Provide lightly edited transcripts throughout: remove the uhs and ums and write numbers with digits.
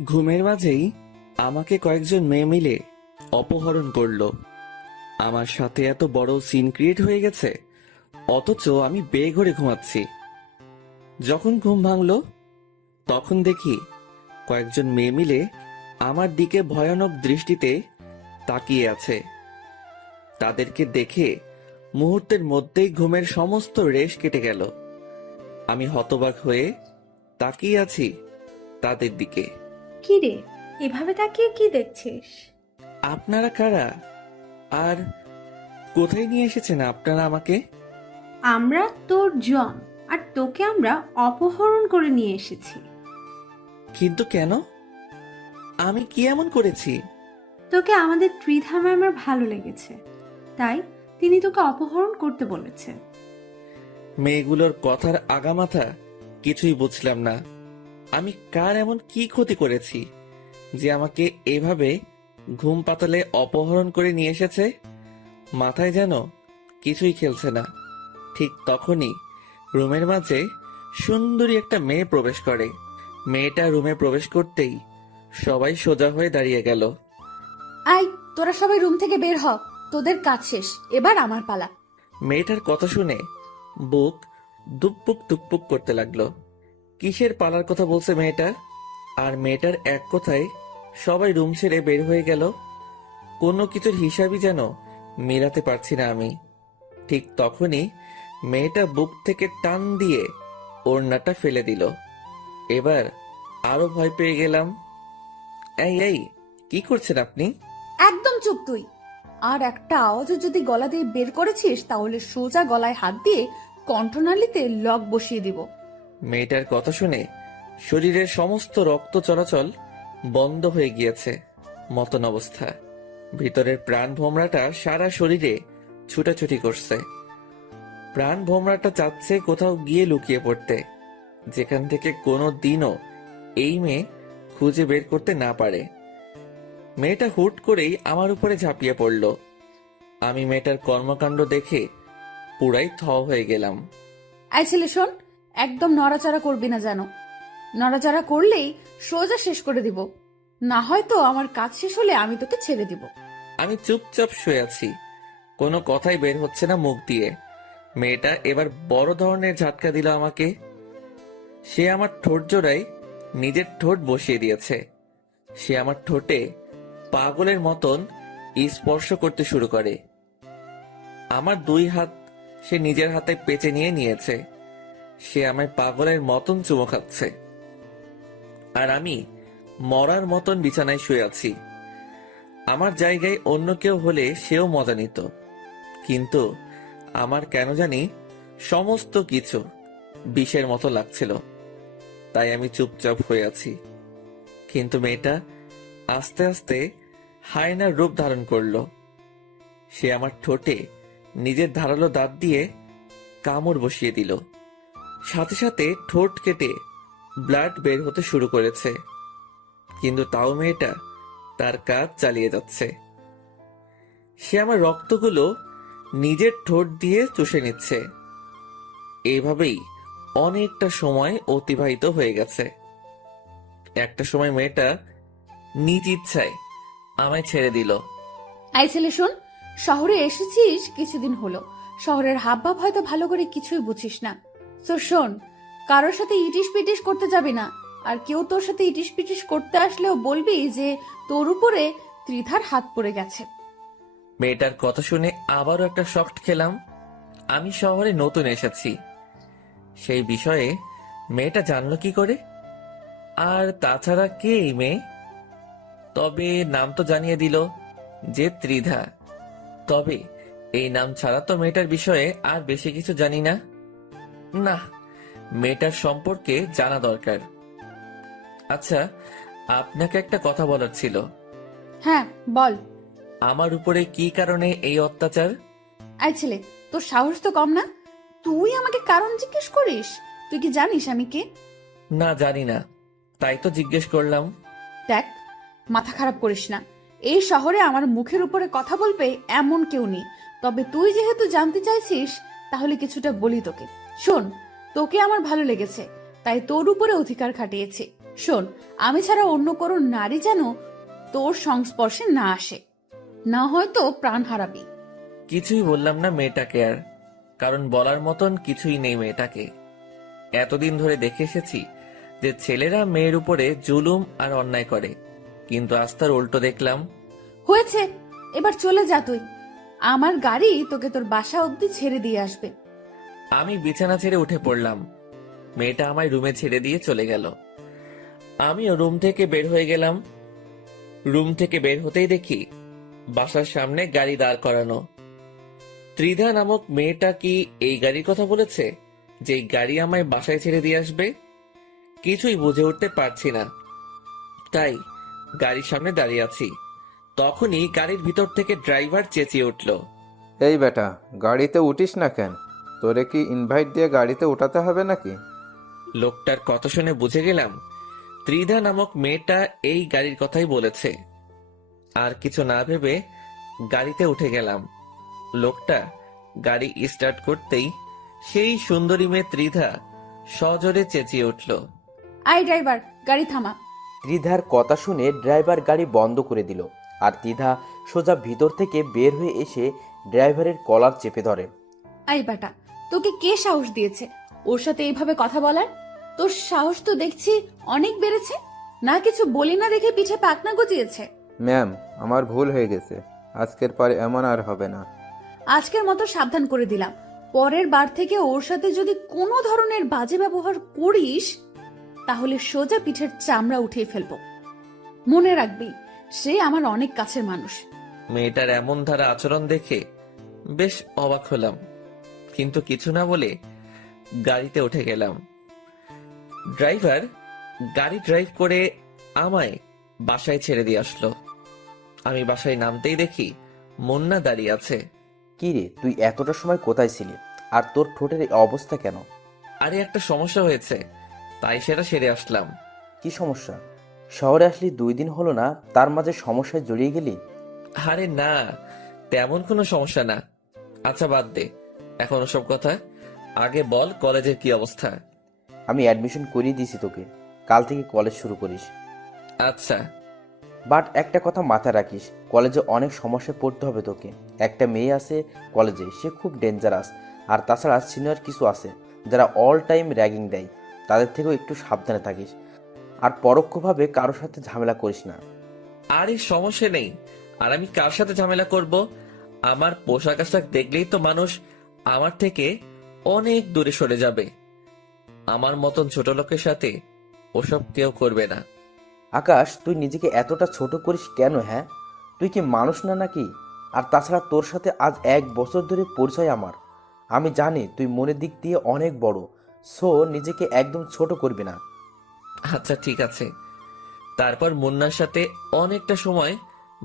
ঘুমের মাঝেই আমাকে কয়েকজন মেয়ে মিলে অপহরণ করলো। আমার সাথে এত বড় সিন ক্রিয়েট হয়ে গেছে, অথচ আমি বেঘরে ঘুমাচ্ছি। যখন ঘুম ভাঙলো তখন দেখি কয়েকজন মেয়ে মিলে আমার দিকে ভয়ানক দৃষ্টিতে তাকিয়ে আছে। তাদেরকে দেখে মুহূর্তের মধ্যেই ঘুমের সমস্ত রেশ কেটে গেল। আমি হতবাক হয়ে তাকিয়ে আছি তাদের দিকে। কি রে, এভাবে তাকিয়ে কি দেখছিস? আপনারা কারা? আর কোথায় নিয়ে এসেছেন আপনারা আমাকে? আমরা তোর জন, আর তোকে আমরা অপহরণ করে নিয়ে এসেছি। কিন্তু কেন? আমি কি এমন করেছি? তোকে আমাদের ত্রিধা ম্যামের ভালো লেগেছে, তাই তিনি তোকে অপহরণ করতে বলেছে। মেয়েগুলোর কথার আগামাথা কিছুই বুঝলাম না। আমি কার এমন কি ক্ষতি করেছি যে আমাকে এভাবে ঘুম পাতালে অপহরণ করে নিয়ে এসেছে? মাথায় যেন কিছুই খেলছে না। ঠিক তখনই রুমের মাঝে সুন্দরী একটা মেয়ে প্রবেশ করে। মেয়েটা রুমে প্রবেশ করতেই সবাই সোজা হয়ে দাঁড়িয়ে গেল। আই, তোরা সবাই রুম থেকে বের হ। তোদের কাজ শেষ, এবার আমার পালা। মেয়েটার কথা শুনে বুক দুপুক দুপুক করতে লাগলো। কিসের পালার কথা বলছে মেয়েটা? আর মেয়েটার এক কথায় সবাই রুম ছেড়ে বের হয়ে গেল। কোনো কিছুর হিসাবই যেন মেলাতে পারছি না আমি। ঠিক তখনই মেয়েটা বুক থেকে টান দিয়ে ওড়নাটা ফেলে দিল। এবার আরো ভয় পেয়ে গেলাম। এই এই, কি করছেন আপনি? একদম চুপ তুই। আর একটা আওয়াজও যদি গলা দিয়ে বের করেছিস তাহলে সোজা গলায় হাত দিয়ে কণ্ঠনালীতে লক বসিয়ে দিব। মেয়েটার কথা শুনে শরীরের সমস্ত রক্ত চলাচল বন্ধ হয়ে গিয়েছে মতন অবস্থা। ভিতরের প্রাণ ভোমরাটা সারা শরীরে ছুটাছুটি করছে। প্রাণ ভোমরাটা চাচ্ছে কোথাও গিয়ে লুকিয়ে পড়তে, যেখান থেকে কোনো দিনও এই মেয়ে খুঁজে বের করতে না পারে। মেয়েটা হুট করেই আমার উপরে ঝাঁপিয়ে পড়ল। আমি মেয়েটার কর্মকাণ্ড দেখে পুরাই থ হয়ে গেলাম। আই ছেলে শোন, একদম নড়াচড়া করবি না যেন। নড়াচড়া করলেই সোজা শেষ করে দিব, না হয়তো আমার কাজ শেষ হলে আমি তোকে ছেড়ে দিব। আমি চুপচাপ শুয়ে আছি, কোনো কথাই বের হচ্ছে না মুখ দিয়ে। মেয়েটা এবার বড় ধরনের ঝাটকা দিল আমাকে। সে আমার ঠোঁট জোড়ায় নিজের ঠোঁট বসিয়ে দিয়েছে। সে আমার ঠোঁটে পাগলের মতন স্পর্শ করতে শুরু করে। আমার দুই হাত সে নিজের হাতে পেঁচে নিয়ে নিয়েছে। সে আমায় পাগলের মতন চুমো খাচ্ছে। আর আমি মরার মতন বিছানায় শুয়ে আছি। আমার জায়গায় অন্য কেউ হলে সেও মজা নিত, কিন্তু আমার কেন জানি সমস্ত কিছু বিষের মতো লাগছিল। তাই আমি চুপচাপ হয়ে আছি। কিন্তু মেয়েটা আস্তে আস্তে হায়নার রূপ ধারণ করলো। সে আমার ঠোঁটে নিজের ধারালো দাঁত দিয়ে কামড় বসিয়ে দিল। সাথে সাথে ঠোঁট কেটে ব্লাড বের হতে শুরু করেছে। কিন্তু তাও মেয়েটা তার কাজ চালিয়ে যাচ্ছে। সে আমার রক্তগুলো নিজের ঠোঁট দিয়ে চুষে নিচ্ছে। এইভাবেই অনেকটা সময় অতিবাহিত হয়ে গেছে। একটা সময় মেয়েটা নিজ ইচ্ছায় আমায় ছেড়ে দিল। আই ছেলে শোন, শহরে এসেছিস কিছুদিন হলো, শহরের হাবভাব হয়তো ভালো করে কিছুই বুঝিস না। তো শোন, কারোর সাথে ইটিস পিটিস করতে যাবি না। আর কেউ তোর সাথে ইটিস পিটিস করতে আসলেও বলবি যে তোর উপরে ত্রিধার হাত পড়ে গেছে। মেয়েটার কথা শুনে আবারও একটা শক খেলাম। আমি শহরে নতুন এসেছি, সেই বিষয়ে মেয়েটা জানলো কি করে? আর তাছাড়া কে এই মেয়ে? তবে নাম তো জানিয়ে দিল যে ত্রিধা। তবে এই নাম ছাড়া তো মেয়েটার বিষয়ে আর বেশি কিছু জানি না। না, মেয়েটার সম্পর্কে জানা দরকার। আচ্ছা, আপনাকে একটা কথা বলার ছিল। হ্যাঁ বল। আমার উপরে কি কারণে এই অত্যাচার? আই ছেলে, তোর সাহস তো কম না, তুই আমাকে কারণ জিজ্ঞেস করিস? তুই কি জানিস আমি কে? না, জানি না, তাই তো জিজ্ঞেস করলাম। দেখ, মাথা খারাপ করিস না। এই শহরে আমার মুখের উপরে কথা বলবে এমন কেউ নেই। তবে তুই যেহেতু জানতে চাইছিস, তাহলে কিছুটা বলি তোকে। শোন, তোকে আমার ভালো লেগেছে, তাই তোর উপরে অধিকার খাটিয়েছি। শোন, আমি ছাড়া অন্য কোনো নারী যেন তোর সংস্পর্শে না আসে, না হয়তো প্রাণ হারাবি। কিছুই বললাম না মেয়েটাকে আর, কারণ বলার মতন কিছুই নেই মেয়েটাকে। এতদিন ধরে দেখে এসেছি যে ছেলেরা মেয়ের উপরে জুলুম আর অন্যায় করে, কিন্তু আজ তার উল্টো দেখলাম। হয়েছে, এবার চলে যা তুই। আমার গাড়ি তোকে তোর বাসা অবধি ছেড়ে দিয়ে আসবে। আমি বিছানা ছেড়ে উঠে পড়লাম। মেয়েটা আমায় রুমে ছেড়ে দিয়ে চলে গেল। আমিও রুম থেকে বের হয়ে গেলাম। রুম থেকে বের হতেই দেখি বাসার সামনে গাড়ি দাঁড় করানো। ত্রিধা নামক মেয়েটা কি এই গাড়ির কথা বলেছে, যে এই গাড়ি আমায় বাসায় ছেড়ে দিয়ে আসবে? কিছুই বুঝে উঠতে পারছি না, তাই গাড়ির সামনে দাঁড়িয়ে আছি। তখনই গাড়ির ভিতর থেকে ড্রাইভার চেঁচিয়ে উঠল, এই বেটা, গাড়িতে উঠিস না কেন? তোরে কি ইনভাইট দিয়ে গাড়িতে উঠাতে হবে নাকি? লোকটার কথা শুনে বুঝে গেলাম ত্রিধা নামক মেয়েটা এই গাড়ির কথাই বলেছে। আর কিছু না ভেবে গাড়িতে উঠে গেলাম। লোকটা গাড়ি স্টার্ট করতেই সেই সুন্দরী মেয়ে ত্রিধা সজোরে চেঁচিয়ে উঠল, আই ড্রাইভার, গাড়ি থামা। ত্রিধার কথা শুনে ড্রাইভার গাড়ি বন্ধ করে দিল, আর ত্রিধা সোজা ভিতর থেকে বের হয়ে এসে ড্রাইভারের কলার চেপে ধরে। আই বেটা, তোকে কে সাহস দিয়েছে ওর সাথে এইভাবে কথা বলার? তোর সাহস তো দেখছি অনেক বেড়েছে। না কিছু বলি না দেখে পিঠে পাকনা গজিয়েছে। ম্যাম, আমার ভুল হয়ে গেছে, আজকের পরে এমন আর হবে না। আজকের মতো সাবধান করে দিলাম, পরের বার থেকে ওর সাথে যদি কোনো ধরনের বাজে ব্যবহার করিস তাহলে সোজা পিঠের চামড়া উঠিয়ে ফেলবো। মনে রাখবি, সে আমার অনেক কাছের মানুষ। মেয়েটার এমন ধারা আচরণ দেখে বেশ অবাক হলাম, কিন্তু কিছু না বলে গাড়িতে উঠে গেলাম। ড্রাইভার গাড়ি ড্রাইভ করে আমায় বাসায় ছেড়ে দিয়ে আসলো। আমি বাসায় নামতেই দেখি মুন্না দাঁড়িয়ে আছে। কি রে, তুই এতটা সময় কোথায় ছিলি? আর তোর ঠোঁটের এই অবস্থা কেন? আরে একটা সমস্যা হয়েছে, তাই সেটা সেরে আসলাম। কি সমস্যা? শহরে আসলি 2 দিন হলো না, তার মাঝে সমস্যায় জড়িয়ে গেলি? আরে না, তেমন কোনো সমস্যা না। আচ্ছা বাদ দে এখন ওসব কথা, আগে বল কলেজের কি অবস্থা। আমি অ্যাডমিশন করিয়ে দিয়েছি তোকে, কাল থেকে কলেজ শুরু করিস। আচ্ছা। বাট একটা কথা মাথায় রাখিস, কলেজে অনেক সমস্যায় পড়তে হবে তোকে। একটা মেয়ে আছে কলেজে, সে খুব ডেঞ্জারাস। আর তাছাড়া সিনিয়র কিছু আছে যারা অল টাইম র্যাগিং দেয়, তাদের থেকেও একটু সাবধানে থাকিস। আর পরোক্ষভাবে কারোর সাথে ঝামেলা করিস না। আরে সমস্যা নেই, আর আমি কার সাথে ঝামেলা করব? আমার পোশাক আশাক দেখলেই তো মানুষ আমার থেকে অনেক দূরে সরে যাবে। আমার মতন ছোট লোকের সাথে ওসব কেউ করবে না। আকাশ, তুই নিজেকে এতটা ছোট করিস কেন? হ্যাঁ, তুই কি মানুষ না নাকি? আর তাছাড়া তোর সাথে আজ 1 বছর ধরে পরিচয় আমার। আমি জানি তুই মনের দিক দিয়ে অনেক বড়, সো নিজেকে একদম ছোট করবি না। আচ্ছা ঠিক আছে। তারপর মুন্নার সাথে অনেকটা সময়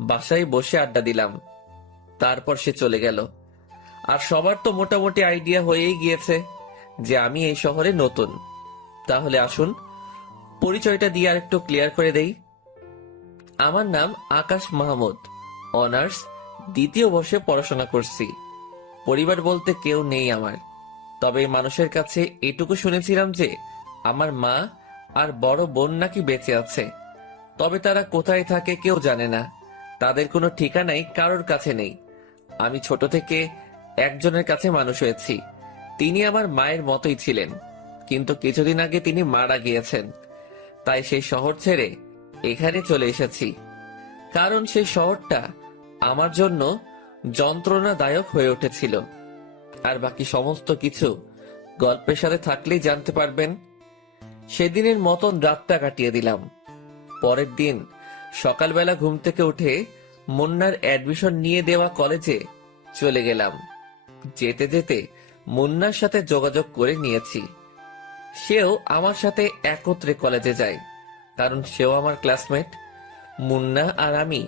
বাসায় বসে আড্ডা দিলাম। তারপর সে চলে গেল। আর সবার তো মোটামুটি আইডিয়া হয়েই গিয়েছে যে আমি এই শহরে নতুন। তাহলে আসুন পরিচয়টা দিয়ে আর একটু ক্লিয়ার করে দেই। আমার নাম আকাশ মাহমুদ, অনার্স 2য় বর্ষে পড়াশোনা করছি। পরিবার বলতে কেউ নেই আমার, তবে মানুষের কাছে এটুকু শুনেছিলাম যে আমার মা আর বড় বোন নাকি বেঁচে আছে, তবে তারা কোথায় থাকে কেউ জানে না। তাদের কোনো ঠিকানাই কারোর কাছে নেই। আমি ছোট থেকে একজনের কাছে মানুষ হয়েছি। তিনি আমার মায়ের মতোই ছিলেন, কিন্তু কিছুদিন আগে তিনি মারা গিয়েছেন। তাই সেই শহর ছেড়ে এখানে চলে এসেছি, কারণ সেই শহরটা আমার জন্য যন্ত্রণাদায়ক হয়ে উঠেছিল। আর বাকি সমস্ত কিছু গল্পের সাথে থাকলেই জানতে পারবেন। সেদিনের মতন রাতটা কাটিয়ে দিলাম। পরের দিন সকালবেলা ঘুম থেকে উঠে মুন্নার অ্যাডমিশন নিয়ে দেওয়া কলেজে চলে গেলাম। যেতে যেতে মুন্নার সাথে যোগাযোগ করে নিয়েছি। সেও আমার সাথে একত্রে কলেজে যায়, কারণ সেও আমার ক্লাসমেট। মুন্না আর আমি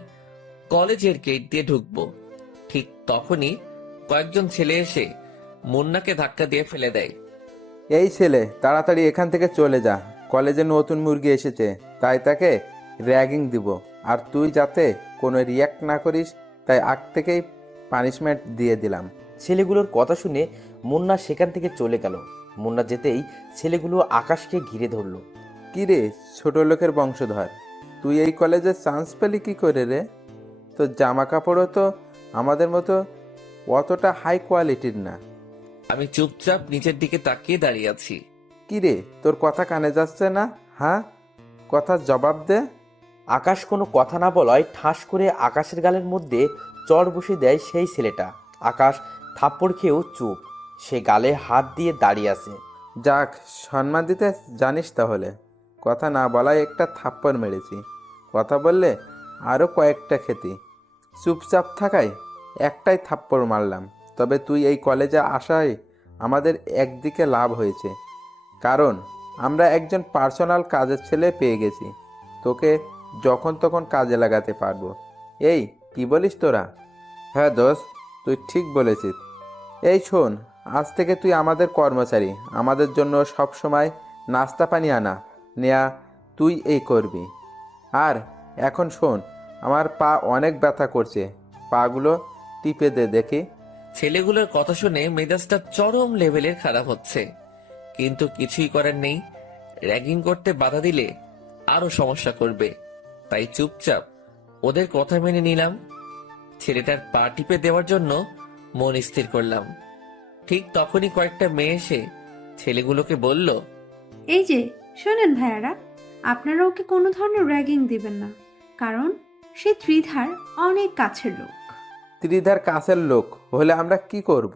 কলেজের গেট দিয়ে ঢুকবো, ঠিক তখনই কয়েকজন ছেলে এসে মুন্নাকে ধাক্কা দিয়ে ফেলে দেয়। এই ছেলে, তাড়াতাড়ি এখান থেকে চলে যা, কলেজে নতুন মুরগি এসেছে, তাই তাকে র্যাগিং দিব। আর তুই যাতে কোনো রিয়াক্ট না করিস, তাই আগ থেকেই পানিশমেন্ট দিয়ে দিলাম। ছেলেগুলোর কথা শুনে মুন্না সেখান থেকে চলে গেল। মুন্না যেতেই ছেলেগুলো আকাশকে ঘিরে ধরলো। কি রে ছোট লোকের বংশধর, তুই এই কলেজে চান্স পেলি কি করে রে? তোর জামা কাপড়ও তো আমাদের মতো অতটা হাই কোয়ালিটির না। আমি চুপচাপ নিচের দিকে তাকিয়ে দাঁড়িয়ে আছি। কি রে তোর কথা কানে যাচ্ছে না? হ্যাঁ, কথার জবাব দে। আকাশ কোনো কথা না বলায় ঠাস করে আকাশের গালের মধ্যে চড় বসে দেয় সেই ছেলেটা। আকাশ থাপ্পড় খেয়েও চুপ, সে গালে হাত দিয়ে দাঁড়িয়ে আছে। যাক, সম্মান দিতে জানিস তাহলে। কথা না বলায় একটা থাপ্পড় মেরেছি, কথা বললে আরও কয়েকটা খেতি। চুপচাপ থাকায় একটাই থাপ্পড় মারলাম। তবে তুই এই কলেজে আসায় আমাদের একদিকে লাভ হয়েছে, কারণ আমরা একজন পার্সোনাল কাজের ছেলে পেয়ে গেছি। তোকে যখন তখন কাজে লাগাতে পারবো। এই কি বলিস তোরা? হ্যাঁ দোস্ত, তুই ঠিক বলেছিস। এই শোন, আজ থেকে তুই আমাদের কর্মচারী। আমাদের জন্য সব সময় নাস্তা পানি আনা নেয়া তুই এই করবি। আর এখন শোন, আমার পা অনেক ব্যথা করছে, পাগুলো টিপে দে দেখি। ছেলেগুলোর কথা শুনে মেজাজটা চরম লেভেলের খারাপ হচ্ছে, কিন্তু কিছুই করার নেই। র্যাগিং করতে বাধা দিলে আরো সমস্যা করবে, তাই চুপচাপ ওদের কথা মেনে নিলাম। ছেলেটার পা টিপে দেওয়ার জন্য মন স্থির করলাম। ঠিক তখনই কয়েকটা মেয়ে এসে ছেলেগুলোকে বলল, এই যে শোনেন ভাইয়ারা, আপনারা ওকে কোনো ধরনের র্যাগিং দিবেন না, কারণ সে ত্রিধার অনেক কাছের লোক। ত্রিধার কাছের লোক হলে আমরা কি করব?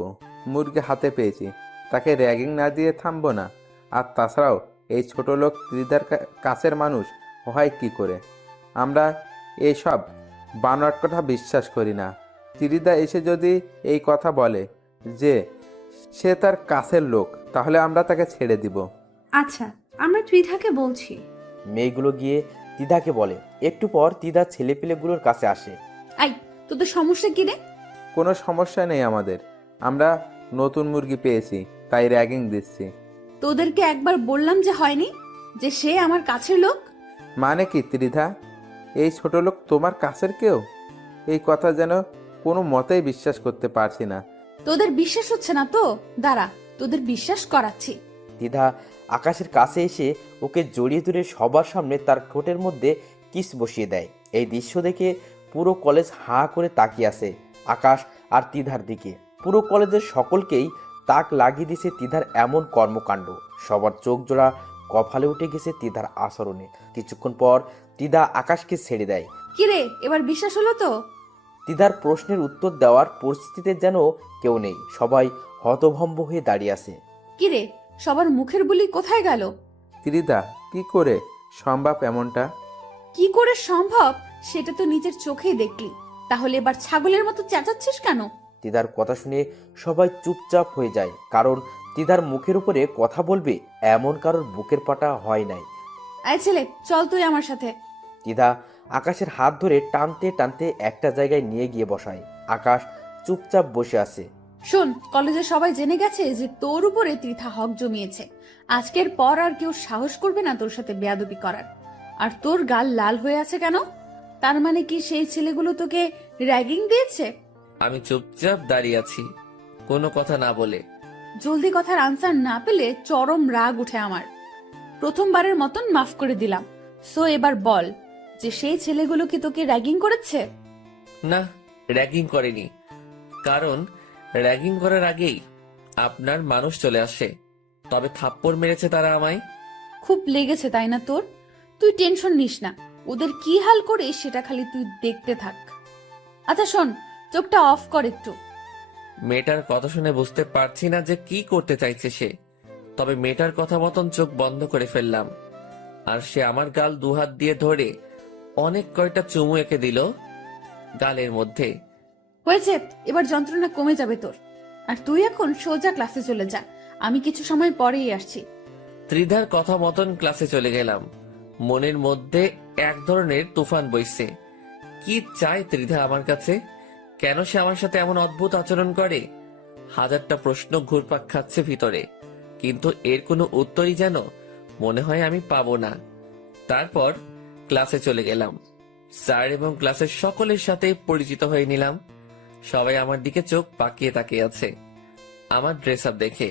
মুরগি হাতে পেয়েছি, তাকে র্যাগিং না দিয়ে থামবো না? আর তাছাড়াও এই ছোট লোক ত্রিধার কাছের মানুষ হয় কি করে? আমরা এইসব বানোয়াট কথা বিশ্বাস করি না। ত্রিধা এসে যদি এই কথা বলে যে সে তার কাছের লোক, তাহলে আমরা তাকে ছেড়ে দিব। আচ্ছা, আমরা ত্রিধাকে বলছি। মেয়েগুলো গিয়ে তিধাকে বলে। একটু পর তিধা ছেলেপিলেগুলোর কাছে আসে। আই, তোদের সমস্যা কি রে? কোনো সমস্যা নেই আমাদের, আমরা নতুন মুরগি পেয়েছি তাই র্যাগিং দিচ্ছি। তোদেরকে একবার বললাম যে হয়নি, যে সে আমার কাছের লোক। মানে কি ত্রিধা, এই ছোট লোক তোমার কাছের কেউ? এই কথা যেন কোনো মতেই বিশ্বাস করতে পারছি না। তোদের বিশ্বাস হচ্ছে না তো দাঁড়া, তোদের বিশ্বাস করাচ্ছি। তিধা আকাশের কাছে এসে ওকে জড়িয়ে ধরে সবার সামনে তার ঠোঁটের মধ্যে কিস বসিয়ে দেয়। এই দৃশ্য দেখে পুরো কলেজ হাঁ করে তাকিয়ে আছে আকাশ আর তিধার দিকে। পুরো কলেজের সকলকেই তাক লাগিয়ে দিয়েছে তিধার এমন কর্মকাণ্ড। সবার চোখ জোড়া কপালে উঠে গেছে তিধার আচরণে। কিছুক্ষণ পর তিধা আকাশকে ছেড়ে দেয়। কিরে, এবার বিশ্বাস হলো তো? তিধার প্রশ্নের উত্তর দেওয়ার পরিস্থিতিতে যেন কেউ নেই, সবাই হতভম্ব হয়ে দাঁড়িয়ে আছে। কিরে, সবার মুখের বুলি কোথায় গেল? ত্রিধা, কি করে সম্ভব এমনটা? কি করে সম্ভব সেটা তো নিজের চোখেই দেখলি, তাহলে এবার ছাগলের মতো চেঁচাচ্ছিস কেন? তিধার কথা শুনে সবাই চুপচাপ হয়ে যায়, কারণ তিধার মুখের উপরে কথা বলবে এমন কারোর বুকের পাটা হয় নাই। আয় ছেলে, চল তুই আমার সাথে। তিধা আকাশের হাত ধরে টানতে টানতে একটা জায়গায় নিয়ে গিয়ে বসায়। আকাশ চুপচাপ বসে আছে। শোন, কলেজে সবাই জেনে গেছে যে তোর উপরে ত্রিধা হক জমিয়েছে। আজকের পর আর কেউ সাহস করবে না তোর সাথে বেয়াদবি করার। আর তোর গাল লাল হয়ে আছে কেন? তার মানে কি সেই ছেলেগুলো তোকে র্যাগিং দিয়েছে? আমি চুপচাপ দাঁড়িয়ে আছি, কোনো কথা না বলে। জলদি কথার আনসার না পেলে চরম রাগ উঠে আমার। প্রথমবারের মতন মাফ করে দিলাম, সো এবার বল যে সেই ছেলেগুলো কি তোকে র্যাগিং করেছে? না, র্যাগিং করেনি, কারণ র্যাগিং করার আগেই আপনার মানুষ চলে আসে। তবে থাপ্পড় মেরেছে তারা আমায়। খুব লেগেছে তাই না তোর? তুই টেনশন নিস না, ওদের কি হাল করে সেটা খালি তুই দেখতে থাক। আচ্ছা শোন, চোখটা অফ কর একটু। মেয়েটার কথা শুনে বুঝতে পারছি না যে কি করতে চাইছে সে, তবে মেয়েটার কথা মতন চোখ বন্ধ করে ফেললাম। আর সে আমার গাল দুহাত দিয়ে ধরে অনেক কয়টা চুমু এঁকে দিল গালের মধ্যে। হয়েছে, এবার যন্ত্রণা কমে যাবে তোর। আর তুই এখন সোজা ক্লাসে চলে যা, আমি কিছু সময় পরেই আসছি। ত্রিধার কথা মতন ক্লাসে চলে গেলাম। মনের মধ্যে এক ধরনের তুফান বইছে। কি চায় ত্রিধা আমার কাছে? কেন সে আমার সাথে এমন অদ্ভুত আচরণ করে? হাজারটা প্রশ্ন ঘুরপাক খাচ্ছে ভিতরে, কিন্তু এর কোনো উত্তরই যেন মনে হয় আমি পাবো না। তারপর ক্লাসে চলে গেলাম। স্যার এবং ক্লাসের সকলের সাথে পরিচিত হয়ে নিলাম। সবাই আমার দিকে চোখ পাকিয়ে তাকিয়ে আছে আমার ড্রেস আপ দেখে।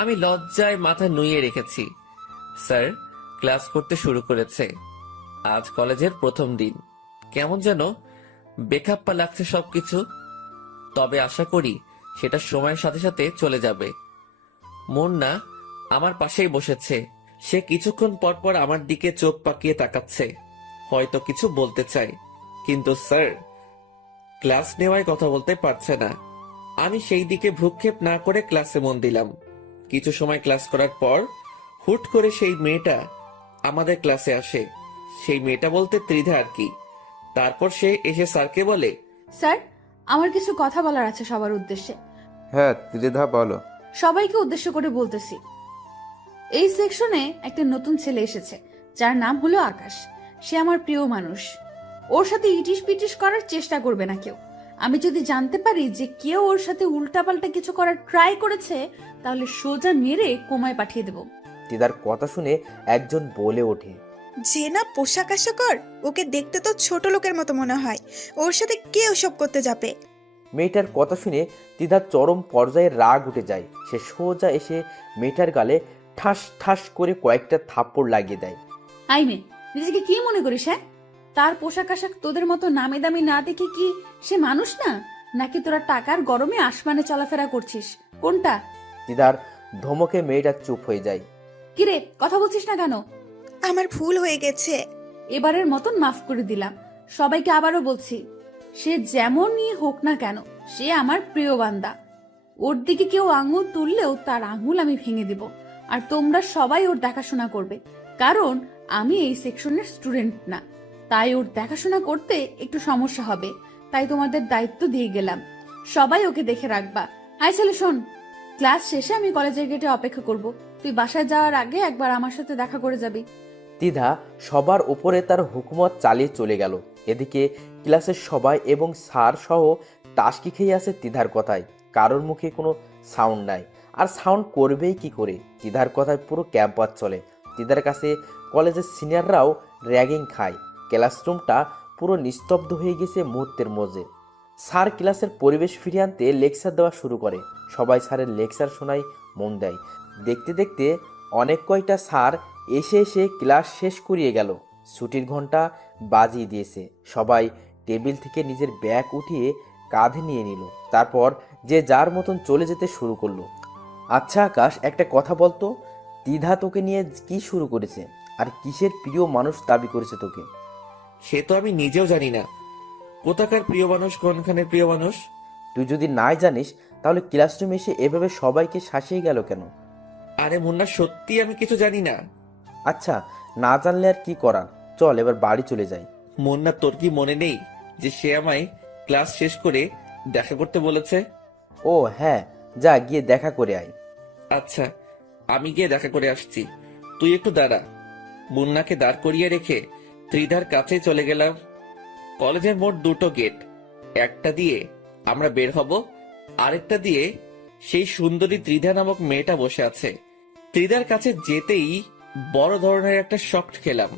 আমি লজ্জায় মাথা নুইয়ে রেখেছি। স্যার, ক্লাস করতে শুরু করেছে। আজ কলেজের প্রথম দিন। কেমন যেন বেখাপ্পা লাগছে সবকিছু। তবে আশা করি সেটা সময়ের সাথে সাথে চলে যাবে। মুন্না আমার পাশেই বসেছে। সে কিছুক্ষণ পর পর আমার দিকে চোখ পাকিয়ে তাকাচ্ছে, হয়তো কিছু বলতে চায়, কিন্তু স্যার ক্লাস নেওয়ায় কথা বলতে পারছে না। আমি সেই দিকে ভ্রুক্ষেপ না করে ক্লাসে মন দিলাম। কিছু সময় ক্লাস করার পর হুট করে সেই মেয়েটা আমাদের ক্লাসে আসে। সেই মেয়েটা বলতে ত্রিধা আর কি। তারপর সে এসে স্যারকে বলে, স্যার, আমার কিছু কথা বলার আছে সবার উদ্দেশ্যে। হ্যাঁ ত্রিধা বলো। সবাইকে উদ্দেশ্য করে বলতেছি, এই সেকশনে একটা নতুন ছেলে এসেছে যার নাম হলো আকাশ। সে আমার প্রিয় মানুষ। ওর সাথে ইটিস পিটিস করার চেষ্টা করবে না কেউ। আমি যদি জানতে পারি যে কেউ ওর সাথে উল্টাপাল্টা কিছু করার ট্রাই করেছে, তাহলে সোজা মেরে কোমায় পাঠিয়ে দেব। তিধার কথা শুনে একজন বলে ওঠে, যে না পোশাক আশাকর, ওকে দেখতে তো ছোট লোকের মতো মনে হয়। ওর সাথে কে ওসব করতে যাবে? মেয়েটার কথা শুনে তিধার চরম পর্যায়ে রাগ উঠে যায়। সে সোজা এসে মেয়েটার গালে ঠাস ঠাস করে কয়েকটা থাপ্পড় লাগিয়ে দেয়। আইনে, নিজেকে কি মনে করিস? হ্যাঁ, তার পোশাক আশাক তোদের মতো নামি দামি না দেখে কি সে মানুষ না? নাকি তোরা টাকার গরমে আসমানে চলাফেরা করছিস? কোনটা? তিধার ধমকে মেয়েটা চুপ হয়ে যায়। কিরে, কথা বলছিস না কেন? আমার ভুল হয়ে গেছে। এবারের মতন মাফ করে দিলাম। সবাইকে আবারও বলছি, সে যেমনই হোক না কেন, সে আমার প্রিয় বান্দা। ওর দিকে কেউ আঙুল তুললেও তার আঙুল আমি ভেঙে দিব। আর তোমরা সবাই ওর দেখাশোনা করবে, কারণ আমি এই সেকশনের স্টুডেন্ট না। তাই ওর দেখাশোনা করতে একটু সমস্যা হবে, তাই তোমাদের দায়িত্ব দিয়ে গেলাম। সবাই ওকে দেখে রাখবা। হাই ছেলে, শোন, ক্লাস শেষে আমি কলেজের গেটে অপেক্ষা করব। তুই বাসায় যাওয়ার আগে একবার আমার সাথে দেখা করে যাবি। তিধা সবার উপরে তার হুকুমত চালিয়ে চলে গেল। এদিকে ক্লাসের সবাই এবং স্যার সহ টাসকি খেয়ে আছে তিধার কথায়। কারোর মুখে কোনো সাউন্ড নাই, আর সাউন্ড করবেই কি করে? তিধার কথায় পুরো ক্যাম্পাস চলে। তিধার কাছে কলেজের সিনিয়ররাও র্যাগিং খায়। ক্লাসরুমটা পুরো নিস্তব্ধ হয়ে গেছে মুহূর্তের মধ্যে। স্যার ক্লাসের পরিবেশ ফিরিয়ে আনতে লেকচার দেওয়া শুরু করে। সবাই স্যারের লেকচার শোনায় মন দেয়। দেখতে দেখতে অনেক কয়টা স্যার এসে এসে ক্লাস শেষ করিয়ে গেল। ছুটির ঘন্টা বাজিয়ে দিয়েছে। সবাই টেবিল থেকে নিজের ব্যাগ উঠিয়ে কাঁধে নিয়ে নিল। তারপর যে যার মতন চলে যেতে শুরু করলো। আচ্ছা আকাশ, একটা কথা বলতো, দ্বিধা তোকে নিয়ে কি শুরু করেছে? আর কিসের প্রিয় মানুষ দাবি করেছে তোকে? সে তো আমি নিজেও জানি না কোথাকার প্রিয় মানুষ, কোনখানের প্রিয় মানুষ। তুই যদি নাই জানিস তাহলে ক্লাসরুমে এসে এভাবে সবাইকে শাসিয়ে গেল কেন? আরে মুন্না, সত্যি আমি কিছু জানি না। আচ্ছা, না জানলে আর কি করার, চল এবার বাড়ি চলে যাই। মুন্না, তোর কি মনে নেই যে সে আমায় ক্লাস শেষ করে দেখা করতে বলেছে? ও হ্যাঁ, যা গিয়ে দেখা করে আয়। আচ্ছা, আমি গিয়ে দেখা করে আসছি, তুই একটু দাঁড়া। মুন্নাকে দাঁড় করিয়ে রেখে ত্রিধার কাছে চলে গেলাম। কলেজের মোট দুটো গেট। একটা দিয়ে আমরা বের হব, আরেকটা দিয়ে সেই সুন্দরী ত্রিধা নামক মেয়েটা বসে আছে। ত্রিধার কাছে যেতেই বড় ধরনের একটা শক খেলাম।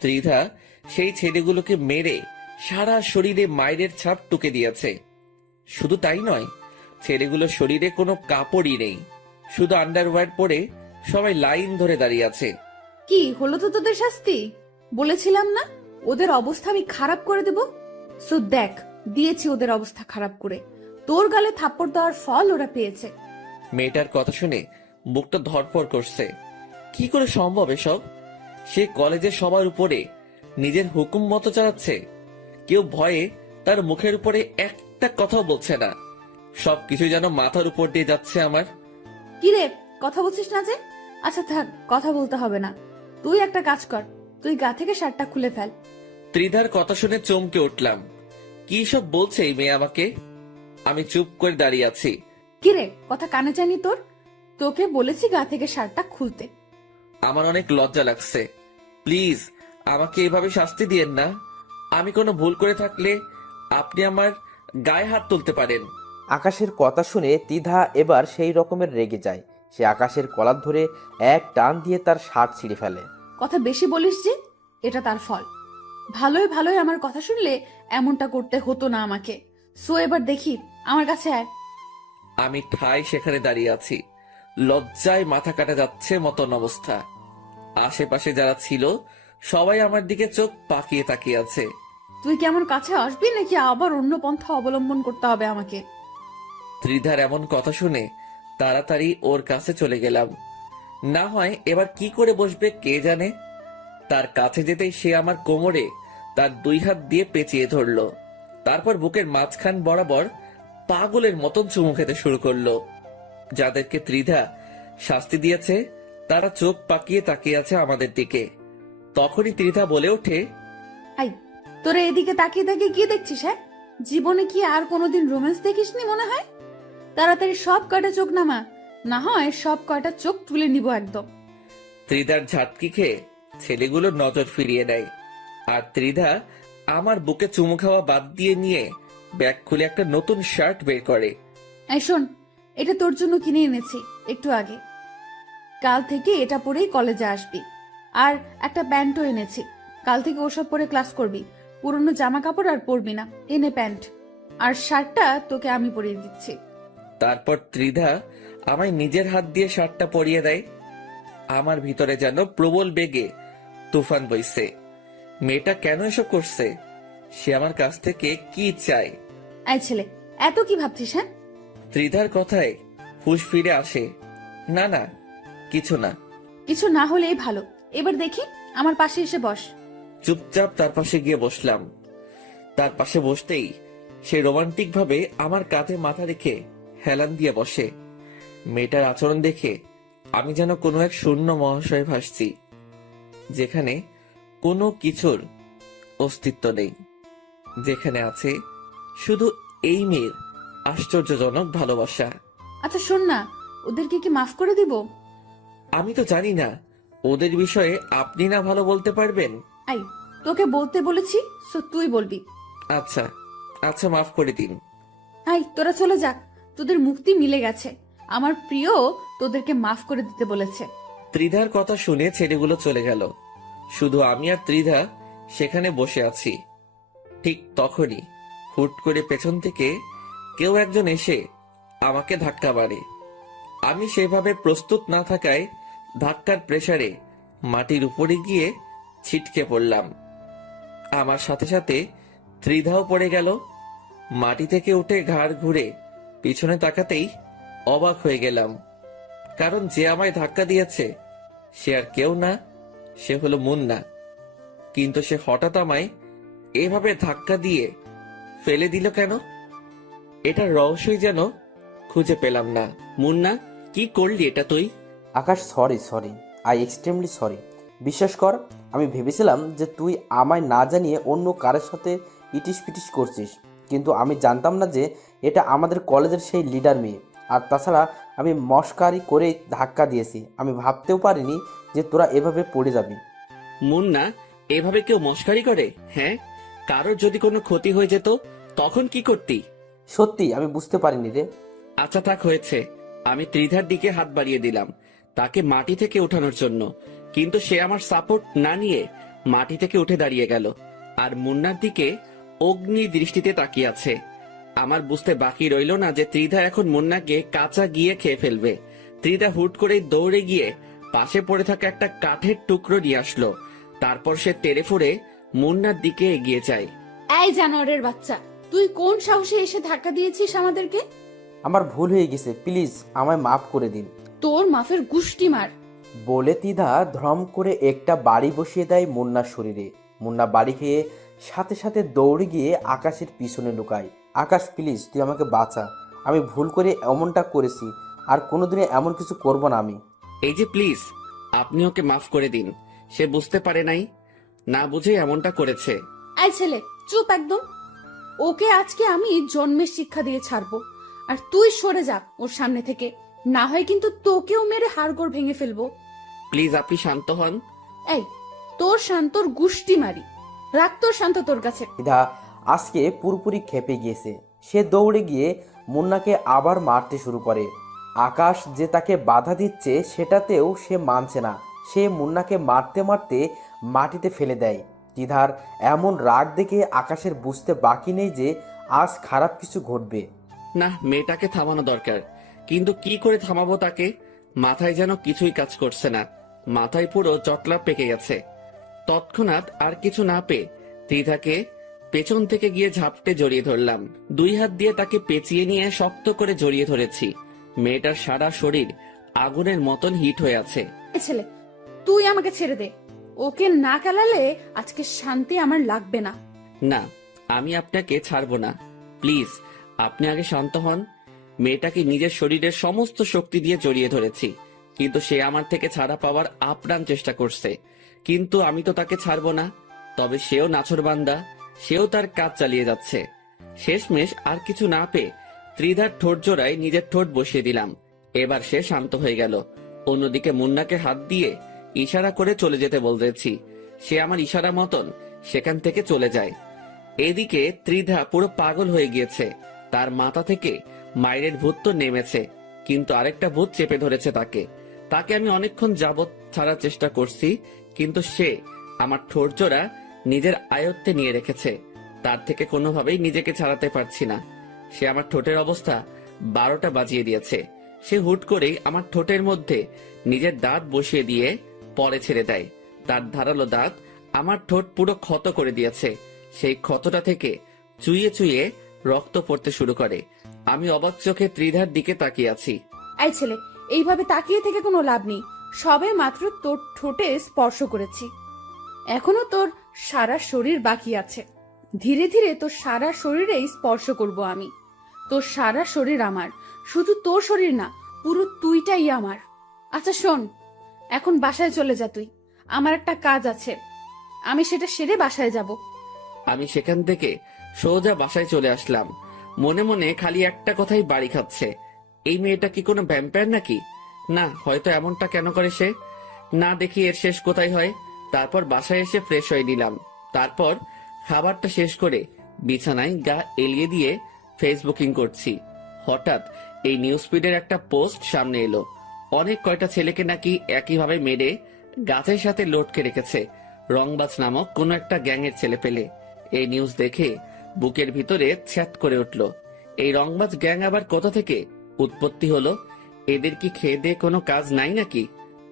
ত্রিধা সেই ছেলেগুলোকে মেরে সারা শরীরে মায়ের ছাপ টুকে দিয়েছে। শুধু তাই নয়, ছেলেগুলোর শরীরে কোনো কাপড়ই নেই, শুধু আন্ডারওয়্যার পরে সবাই লাইন ধরে দাঁড়িয়ে আছে। কি হলো তো তোদের শাস্তি? বলেছিলাম না ওদের অবস্থা আমি খারাপ করে দেব? সো দেখ, দিয়েছি ওদের অবস্থা খারাপ করে। তোর গালে থাপ্পড় দেওয়ার ফল ওরা পেয়েছে। মেয়েটার কথা শুনে বুকটা ধড়ফড় করছে। কি করে সম্ভব এসব? সে কলেজের সবার উপরে নিজের হুকুম মতো চালাচ্ছে। কেউ ভয়ে তার মুখের উপরে একটা কথাও বলছে না। সবকিছু যেন মাথার উপর দিয়ে যাচ্ছে আমার। কি রে, কথা বলছিস না যে? আচ্ছা থাক, কথা বলতে হবে না। তুই একটা কাজ কর, তুই গা থেকে শার্টটা খুলে ফেল। ত্রিধার কথা শুনে চমকে উঠলাম। কি সব বলছে এই মেয়ে আমাকে? আমি চুপ করে দাঁড়িয়ে আছি। কি রে, কথা কানে জানি তোর? তোকে বলেছি গা থেকে শার্টটা খুলতে। আমার অনেক লজ্জা লাগছে। প্লিজ আমাকে এভাবে শাস্তি দিয়েন না। আমি কোনো ভুল করে থাকলে আপনি আমার গায়ে হাত তুলতে পারেন। আকাশের কথা শুনে তিধা এবার সেই রকমের রেগে যায়। সে আকাশের কলার ধরে এক টান দিয়ে তার শার্ট ছিঁড়ে ফেলে। কথা বেশি বলিস যে, এটা তার ফল। ভালোই ভালোই আমার কথা শুনলে এমনটা করতে হতো না আমাকে। সো এবার দেখি, আমার কাছে আয়। আমি ঠাই সেখানে দাঁড়িয়ে আছি, লজ্জায় মাথা কাটা যাচ্ছে মতন অবস্থা। আশেপাশে যারা ছিল সবাই আমার দিকে চোখ পাকিয়ে তাকিয়ে আছে। তুই কি আমার কাছে আসবি নাকি আবার অন্য পন্থা অবলম্বন করতে হবে আমাকে? ত্রিধার এমন কথা শুনে তাড়াতাড়ি ওর কাছে চলে গেলাম। না হয় এবার কি করে বসবে কে জানে। তার কাছে যেতেই সে আমার কোমরে তার 2 হাত দিয়ে পেঁচিয়ে ধরলো। তারপর বুকের মাঝখান বরাবর পাগলের মতন চুমু খেতে শুরু করলো। যাদেরকে ত্রিধা শাস্তি দিয়েছে তারা চোখ পাকিয়ে তাকিয়ে আছে আমাদের দিকে। তখনই ত্রিধা বলে ওঠে, আই, তোরা এদিকে তাকিয়ে তাকিয়ে কি দেখছিস? হ্যাঁ, জীবনে কি আর কোনোদিন রোম্যান্স দেখিসনি মনে হয়? তাড়াতাড়ি সব কয়টা চোখ নামা, না হয় সব কয়টা চোখ তুলে নিব একদম। ত্রিধার ঝাটকি খেয়ে ছেলেগুলো নজর ফিরিয়ে দেয়। আর ত্রিধা আমার বুকে চুমু খাওয়া বাদ দিয়ে নিয়ে ব্যাগ খুলে একটা নতুন শার্ট বের করে। এই শোন, এটা তোর জন্য কিনে এনেছি একটু আগে। কাল থেকে এটা পরেই কলেজে আসবি। আর একটা প্যান্টও এনেছি, কাল থেকে ওসব পরে ক্লাস করবি। পুরনো জামা কাপড় আর পরবি না। এনে প্যান্ট, আর শার্টটা তোকে আমি পরিয়ে দিচ্ছি। তারপর ত্রিধা আমায় নিজের হাত দিয়ে শার্টটা পরিয়ে দেয়। আমার ভিতরে যেন প্রবল বেগে তুফান বইছে। মেয়েটা কেন এসব করছে? সে আমার কাছ থেকে কি চায়? এই ছেলে, এত কি ভাবছিস? হ্যাঁ, ত্রিধার কথায় হুঁশ ফিরে আসে। না না, কিছু না। কিছু না হলেই ভালো। এবার দেখি, আমার পাশে এসে বস। চুপচাপ তার পাশে গিয়ে বসলাম। তার পাশে বসতেই সে রোমান্টিক ভাবে আমার কাঁধে মাথা রেখে হেলান দিয়ে বসে। মেয়েটার আচরণ দেখে আমি যেন কোনো এক শূন্য মহাশয়ে ভাসছি, যেখানে কোনো কিছুর অস্তিত্ব নেই, যেখানে আছে শুধু এই মেয়ের আশ্চর্যজনক ভালোবাসা। আচ্ছা শোন না, ওদেরকে কি মাফ করে দিব? আমি তো জানি না, ওদের বিষয়ে আপনি না ভালো বলতে পারবেন। আই, তোকে বলতে বলেছি, সো তুই বলবি। আচ্ছা আচ্ছা, মাফ করে দিন। আই, তোরা চলে যা, তোদের মুক্তি মিলে গেছে। আমার প্রিয় তোদেরকে মাফ করে দিতে বলেছে। ত্রিধার কথা শুনে ছেলেগুলো চলে গেল। শুধু আমি আর ত্রিধা সেখানে বসে আছি। ঠিক তখনই হুট করে পেছন থেকে কেউ একজন এসে আমাকে ধাক্কা মারে। আমি সেভাবে প্রস্তুত না থাকায় ধাক্কার প্রেসারে মাটির উপরে গিয়ে ছিটকে পড়লাম। আমার সাথে সাথে ত্রিধাও পড়ে গেল। মাটি থেকে উঠে ঘাড় ঘুরে পিছনে তাকাতেই অবাক হয়ে গেলাম, কারণ যে আমায় ধাক্কা দিয়েছে সে আর কেউ না, সে হলো মুন্না। কিন্তু সে হঠাৎ আমায় এভাবে ধাক্কা দিয়ে ফেলে দিল কেন? এটার রহস্যই যেন খুঁজে পেলাম না। মুন্না, কি করলি এটা তুই? Akash, sorry sorry, I extremely sorry. বিশ্বাস কর, আমি ভেবেছিলাম যে তুই আমায় না জানিয়ে অন্য কারোর সাথে ইটিস পিটিস করছিস, কিন্তু আমি জানতাম না যে এটা আমাদের কলেজের সেই লিডার মেয়ে। আর তাছাড়া আমি মস্কারি করে ধাক্কা দিয়েছি, আমি ভাবতেও পারিনি যে তোরা এভাবে পড়ে যাবি। মুন্না, এভাবে কেউ মস্কারি করে? হ্যাঁ, কারোর যদি কোনো ক্ষতি হয়ে যেত তখন কি করতি? সত্যি আমি বুঝতে পারিনি রে। আচ্ছা থাক, হয়েছে। আমি ত্রিধার দিকে হাত বাড়িয়ে দিলাম তাকে মাটি থেকে ওঠানোর জন্য, কিন্তু সে আমার সাপোর্ট না নিয়ে মাটি থেকে উঠে দাঁড়িয়ে গেল আর মুন্নার দিকে অগ্নি দৃষ্টিতে তাকিয়ে আছে। আমার বুঝতে বাকি রইল না যে ত্রিধা এখন মুন্নাকে কাঁচা গিয়ে খেয়ে ফেলবে। ত্রিধা হুট করে দৌড়ে গিয়ে পাশে পড়ে থাকা একটা কাঠের টুকরো নিয়ে আসলো। তারপর সে তেড়ে ফুড়ে মুন্নার দিকে এগিয়ে যায়। এই জানোয়ারের বাচ্চা, তুই কোন সাহসে এসে ধাক্কা দিয়েছিস আমাদেরকে? আমার ভুল হয়ে গেছে, প্লিজ আমায় মাফ করে দিন। তোর মাফের গুষ্টি মার। বলে তিধা ধ্রম করে একটা বাড়ি বসিয়ে দেয় মুন্নার শরীরে। মুন্না বাড়ি খেয়ে সাথে সাথে দৌড়ে গিয়ে আকাশের পিছনে লুকায়। আকাশ, প্লিজ তুই আমাকে বাঁচা, আমি ভুল করে এমনটা করেছি, আর কোনোদিনও এমন কিছু করব না আমি। এই যে প্লিজ, আপনি ওকে মাফ করে দিন। সে বুঝতে পারে নাই, না বুঝে এমনটা করেছে। এই ছেলে, চুপ একদম। ওকে আজকে আমি জন্মের শিক্ষা দিয়ে ছাড়বো, আর তুই সরে যা ওর সামনে থেকে, না হয় কিন্তু তোকেও মেরে হাড়গোড় ভেঙে ফেলবো। প্লিজ আপনি শান্ত হন। এই, তোর শান্তর গুষ্টি মারি। রাখ তোর শান্ত তোর কাছে। তিধা আজকে পুরোপুরি খেপে গিয়েছে। সে দৌড়ে গিয়ে মুন্নাকে আবার মারতে শুরু করে। আকাশ যে তাকে বাধা দিচ্ছে সেটাতেও সে মানছে না। সে মুন্নাকে মারতে মারতে মাটিতে ফেলে দেয়। তিধার এমন রাগ দেখে আকাশের বুঝতে বাকি নেই যে আজ খারাপ কিছু ঘটবে। না, মেয়েটাকে থামানো দরকার, কিন্তু কি করে থামাবো তাকে? মাথায় যেন কিছুই কাজ করছে না। মাথায় পুরো জটলা পেকে গেছে। তৎক্ষণাৎ আর কিছু না পেয়ে ত্রিধাকে পেছন থেকে গিয়ে ঝাপটে জড়িয়ে ধরলাম। 2 হাত দিয়ে তাকে পেঁচিয়ে নিয়ে শক্ত করে জড়িয়ে ধরেছি। মেয়েটার সারা শরীর আগুনের মতন হিট হয়ে আছে। এ ছেলে, তুই আমাকে ছেড়ে দে। ওকে না খেলালে আজকে শান্তি আমার লাগবে না। না, আমি আপনাকে ছাড়বো না। প্লিজ, আপনি আগে শান্ত হন। মেয়েটাকে নিজের শরীরের সমস্ত শক্তি দিয়ে জড়িয়ে ধরেছি, কিন্তু সে আমার থেকে ছাড়া পাওয়ার আপ্রাণ চেষ্টা করছে। কিন্তু আমি তো তাকে ছাড়বো না। তবে সেও নাছোড়বান্দা, সেও তার কাজ চালিয়ে যাচ্ছে। শেষমেশ আর কিছু না পেয়ে ত্রিধার ঠোঁট জোড়ায় নিজের ঠোঁট বসিয়ে দিলাম। এবার সে শান্ত হয়ে গেল। অন্যদিকে মুন্নাকে হাত দিয়ে ইশারা করে চলে যেতে বলতেছি। সে আমার ইশারা মতন সেখান থেকে চলে যায়। এদিকে ত্রিধা পুরো পাগল হয়ে গিয়েছে। তার মাথা থেকে মায়ের ভূত তো নেমেছে, কিন্তু আরেকটা ভূত চেপে ধরেছে তাকে। তাকে আমি অনেকক্ষণ যাবৎ ছাড়ার চেষ্টা করছি, কিন্তু সে আমার ঠোঁট জোড়া নিজের আয়ত্তে নিয়ে রেখেছে। তার থেকে কোনোভাবেই নিজেকে ছাড়াতে পারছি না। সে আমার ঠোঁটের অবস্থা 12টা বাজিয়ে দিয়েছে। সে হুট করেই আমার ঠোঁটের মধ্যে নিজের দাঁত বসিয়ে দিয়ে পরে ছেড়ে দেয়। তার ধারালো দাঁত আমার ঠোঁট পুরো ক্ষত করে দিয়েছে। সেই ক্ষতটা থেকে চুইয়ে চুইয়ে রক্ত পড়তে শুরু করে। আমি অবাক চোখে ত্রিধার দিকে তাকিয়ে আছি। এই ছেলে, এইভাবে তাকিয়ে থেকে কোনো লাভ নেই। সবে মাত্র তোর ঠোঁটে স্পর্শ করেছি, এখনো তোর সারা শরীর বাকি আছে। ধীরে ধীরে তোর সারা শরীরেই স্পর্শ করব আমি। তোর সারা শরীর আমার, শুধু তোর শরীর না, পুরো তুইটাই আমার। আচ্ছা শোন, এখন বাসায় চলে যা তুই। আমার একটা কাজ আছে, আমি সেটা সেরে বাসায় যাব। আমি সেখান থেকে সোজা বাসায় চলে আসলাম। মনে মনে খালি একটা কথাই বাড়ি খাচ্ছে, এই মেয়েটা কি কোনো ভ্যাম্পায়ার নাকি? না, হয়তো এমনটা কেন করে সে? না দেখি এর শেষ কোথায় হয়। তারপর বাসায় এসে ফ্রেশ হয়ে নিলাম। তারপর খাবারটা শেষ করে বিছানায় গা এলিয়ে দিয়ে ফেসবুকিং করছি। হঠাৎ এই নিউজ ফিডের একটা পোস্ট সামনে এলো। অনেক কয়টা ছেলেকে নাকি একইভাবে মেরে গাছের সাথে লটকে রেখেছে রংবাজ নামক কোনো একটা গ্যাংয়ের ছেলে পেলে। এই নিউজ দেখে বুকের ভিতরে ছ্যাত করে উঠল। এই রংবাজ গ্যাং আবার কোথা থেকে উৎপত্তি হলো? এদের কি খেয়ে দিয়ে কোনো কাজ নাই নাকি?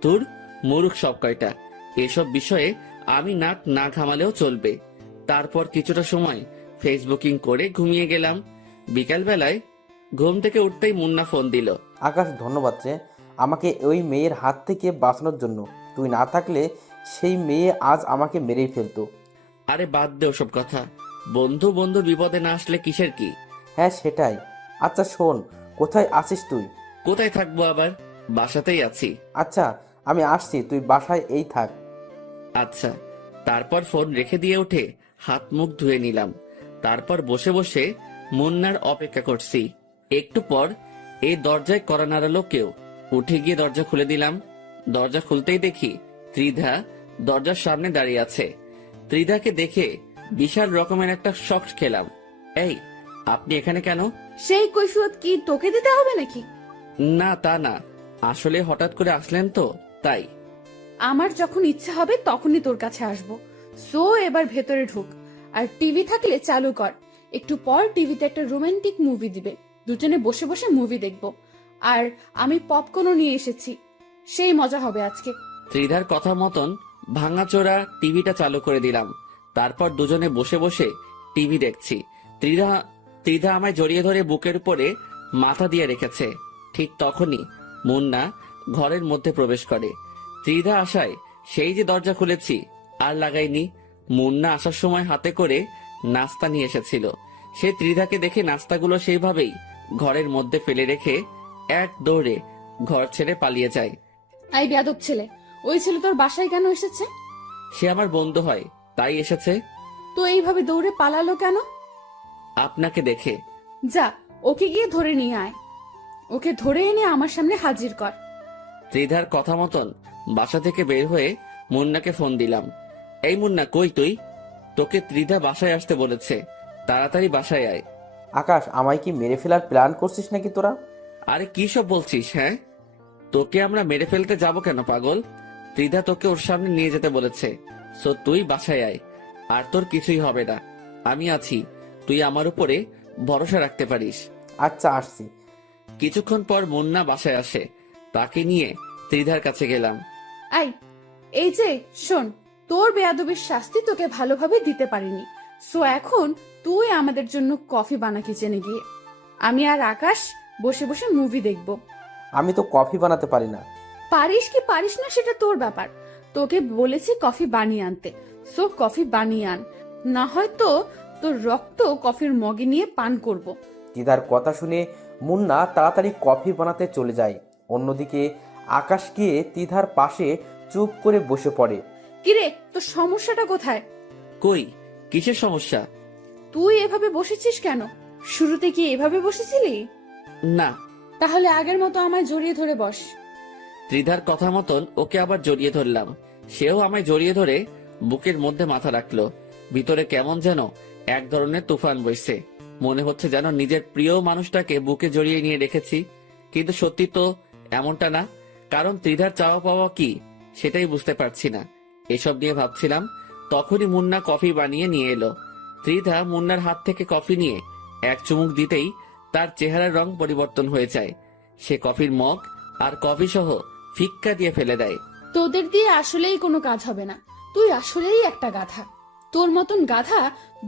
তোর মূর্খ সব কয়টা। এসব বিষয়ে আমি নাক না ঘামালেও চলবে। তারপর কিছুটা সময় ফেসবুকিং করে ঘুমিয়ে গেলাম। বিকাল বেলায় ঘুম থেকে উঠতেই মুন্না ফোন দিল। আকাশ, ধন্যবাদ রে আমাকে ওই মেয়ের হাত থেকে বাঁচানোর জন্য। তুই না থাকলে সেই মেয়ে আজ আমাকে মেরেই ফেলতো। আরে বাদ দে ওসব কথা। বন্ধু বন্ধু বিপদে না আসলে কিসের কি? হ্যাঁ সেটাই। আচ্ছা শোন, কোথায় আছিস তুই? কোথায় থাকবো আবার, বাসাতেই আছি। আচ্ছা আমি আসছি, তুই বাসায় এই থাক। আচ্ছা। তারপর ফোন রেখে দিয়ে উঠে হাত মুখ ধুয়ে নিলাম। তারপর বসে বসে মুন্নার অপেক্ষা করছি। একটু পর এই দরজায় কড়া নাড়ালো কেউ। উঠে গিয়ে দরজা খুলে দিলাম। দরজা খুলতেই দেখি ত্রিধা দরজার সামনে দাঁড়িয়ে আছে। ত্রিধাকে দেখে বিশাল রকমের একটা শক খেলাম। এই, আপনি এখানে কেন? সেই কৈফিয়ত কি তোকে দিতে হবে নাকি? না, তা না, আসলে হঠাৎ করে আসলেন তো তাই। আমার যখন ইচ্ছা হবে তখনই তোর কাছে আসবো। সো এবার ভেতরে ঢুক, আর টিভি থাকলে চালু কর। একটু পর টিভিতে একটা রোমান্টিক মুভি দিবে, দুজনে বসে বসে মুভি দেখবো। আর আমি পপকর্নও নিয়ে এসেছি, সেই মজা হবে আজকে। ত্রিধার কথা মতন ভাঙাচোরা টিভিটা চালু করে দিলাম। তারপর দুজনে বসে বসে টিভি দেখছি। ত্রিধা আমায় জড়িয়ে ধরে বুকের উপরে মাথা দিয়ে রেখেছে। ঠিক তখনই মুন্না ঘরের মধ্যে প্রবেশ করে। ত্রিধা আসায় সেই যে দরজা খুলেছি আর লাগাইনি। মুন্না আসার সময় হাতে করে নাস্তা নিয়ে এসেছিল। সে ত্রিধাকে দেখে নাস্তাগুলো সেইভাবেই ঘরের মধ্যে ফেলে রেখে এক দৌড়ে ঘর ছেড়ে পালিয়ে যায়। আই বেয়াদব ছেলে, ওই ছেলে তোর বাসায় কেন এসেছে? সে আমার বন্ধু হয়, তাই এসেছে। তো এইভাবে দৌড়ে পালালো কেন? আপনাকে দেখে। যা, ওকে গিয়ে ধরে নিয়ে আয়। ওকে ধরে এনে আমার সামনে হাজির কর। ত্রিধার কথা মতন বাসা থেকে বের হয়ে মুন্নাকে ফোন দিলাম। এই মুন্না, কই তুই? তোকে ত্রিধা বাসায় আসতে বলেছে, তাড়াতাড়ি বাসায় আয়। আকাশ, আমায় কি মেরে ফেলার প্ল্যান করছিস নাকি তোরা? আরে কি সব বলছিস? হ্যাঁ, তোকে আমরা মেরে ফেলতে যাব কেন পাগল? ত্রিধা তোকে ওর সামনে নিয়ে যেতে বলেছে। সো তুই বাসায় আয়, আর তোর কিছুই হবে না। আমি আছি, তুই আমার উপরে ভরসা রাখতে পারিস। আচ্ছা আসছি। কিছুক্ষণ পর মুন্না বাসায় আসে। তাকে নিয়ে ত্রিধার কাছে গেলাম। আই, এই যে শোন, তোর বেয়াদবির শাস্তি তোকে ভালোভাবে দিতে পারিনি, সো এখন তুই আমাদের জন্য কফি বানা কিচেনে গিয়ে। আমি আর আকাশ বসে বসে মুভি দেখব। আমি তো কফি বানাতে পারি না। পারিস কি পারিস না সেটা তোর ব্যাপার। তোকে বলেছি কফি বানিয়ে আনতে, সো কফি বানিয়ে আন, না হয়তো তোর রক্ত কফির মগে নিয়ে পান করব। তিধার কথা শুনে মুন্না তাড়াতাড়ি কফি বানাতে চলে যায়। অন্যদিকে আকাশ গিয়ে তিধার পাশে চুপ করে বসে পড়ে। কিরে, তোর সমস্যাটা কোথায়? কই, কিসের সমস্যা? তুই এভাবে বসেছিস কেন? শুরুতে কি এভাবে বসেছিলি? না। তাহলে আগের মতো আমায় জড়িয়ে ধরে বস। ত্রিধার কথা মতন ওকে আবার জড়িয়ে ধরলাম। সেও আমায় জড়িয়ে ধরে বুকের মধ্যে মাথা রাখলো। ভিতরে কেমন যেন এক ধরনের তুফান বইছে। মনে হচ্ছে যেন নিজের প্রিয় মানুষটাকে বুকে জড়িয়ে নিয়ে রেখেছি, কিন্তু সত্যি তো এমনটা না। কারণ ত্রিধার চাওয়া পাওয়া কি সেটাই বুঝতে পারছি না। এসব নিয়ে ভাবছিলাম, তখনই মুন্না কফি বানিয়ে নিয়ে এলো। ত্রিধা মুন্নার হাত থেকে কফি নিয়ে এক চুমুক দিতেই তার চেহারার রং পরিবর্তন হয়ে যায়। সে কফির মগ আর কফি সহ ফিক্কা দিয়ে ফেলে দেয়। তোদের দিয়ে আসলেই কোনো কাজ হবে না। তুই আসলেই একটা গাধা। তোর মতন গাধা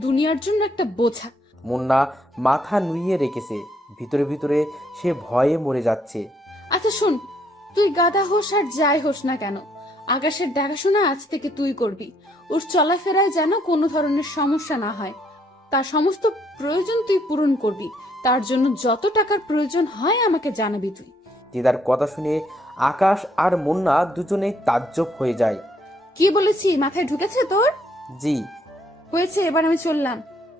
দুনিয়ার জন্য একটা বোঝা। মুন্না মাথা নুইয়ে রেখেছে। ভিতরে ভিতরে সে ভয়ে মরে যাচ্ছে। আচ্ছা শোন, তুই গাধা হোস আর যাই হোস না কেন, আকাশের দেখাশোনা আজ থেকে তুই করবি। ওর চলাফেরায় যেন কোনো ধরনের সমস্যা না হয়। তার সমস্ত প্রয়োজন তুই পূরণ করবি। তার জন্য যত টাকার প্রয়োজন হয় আমাকে জানাবি তুই। তিধার কথা শুনে আকাশ আর মুন্না দুজনেই তাজ্জব হয়ে যায়। কি বলেছি মাথায় ঢুকেছে তোর? জি। হয়েছে, এবার আমি চললাম।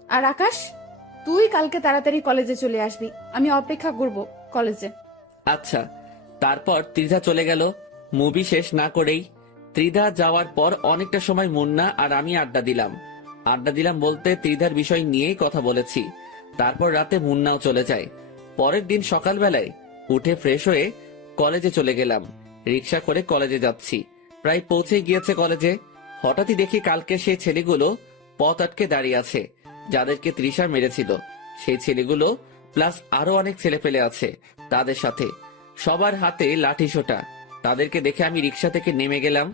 আর আকাশ, তুই কালকে তাড়াতাড়ি কলেজে চলে আসবি। আমি অপেক্ষা করব কলেজে। আচ্ছা। তারপর ত্রিধা চলে গেল। মুভি শেষ না করেই ত্রিধা যাওয়ার পর অনেকটা সময় মুন্না আর আমি আড্ডা দিলাম বলতে ত্রিধার বিষয় নিয়েই কথা বলেছি। তারপর রাতে মুন্নাও চলে যায়। পরের দিন সকালবেলায় উঠে ফ্রেশ হয়ে কলেজে চলে গেলাম। রিক্সা করে কলেজে যাচ্ছি। প্রায় পৌঁছে গিয়েছে কলেজে। হঠাৎই দেখি কালকে সেই ছেলেগুলো পথ আটকে দাঁড়িয়ে আছে, যাদেরকে তৃষা মেরেছিল। সেই ছেলেগুলো প্লাস আরো অনেক ছেলে পেলে আছে তাদের সাথে, সবার হাতে লাঠি সোটা। তাদেরকে দেখে আমি রিক্সা থেকে নেমে গেলাম।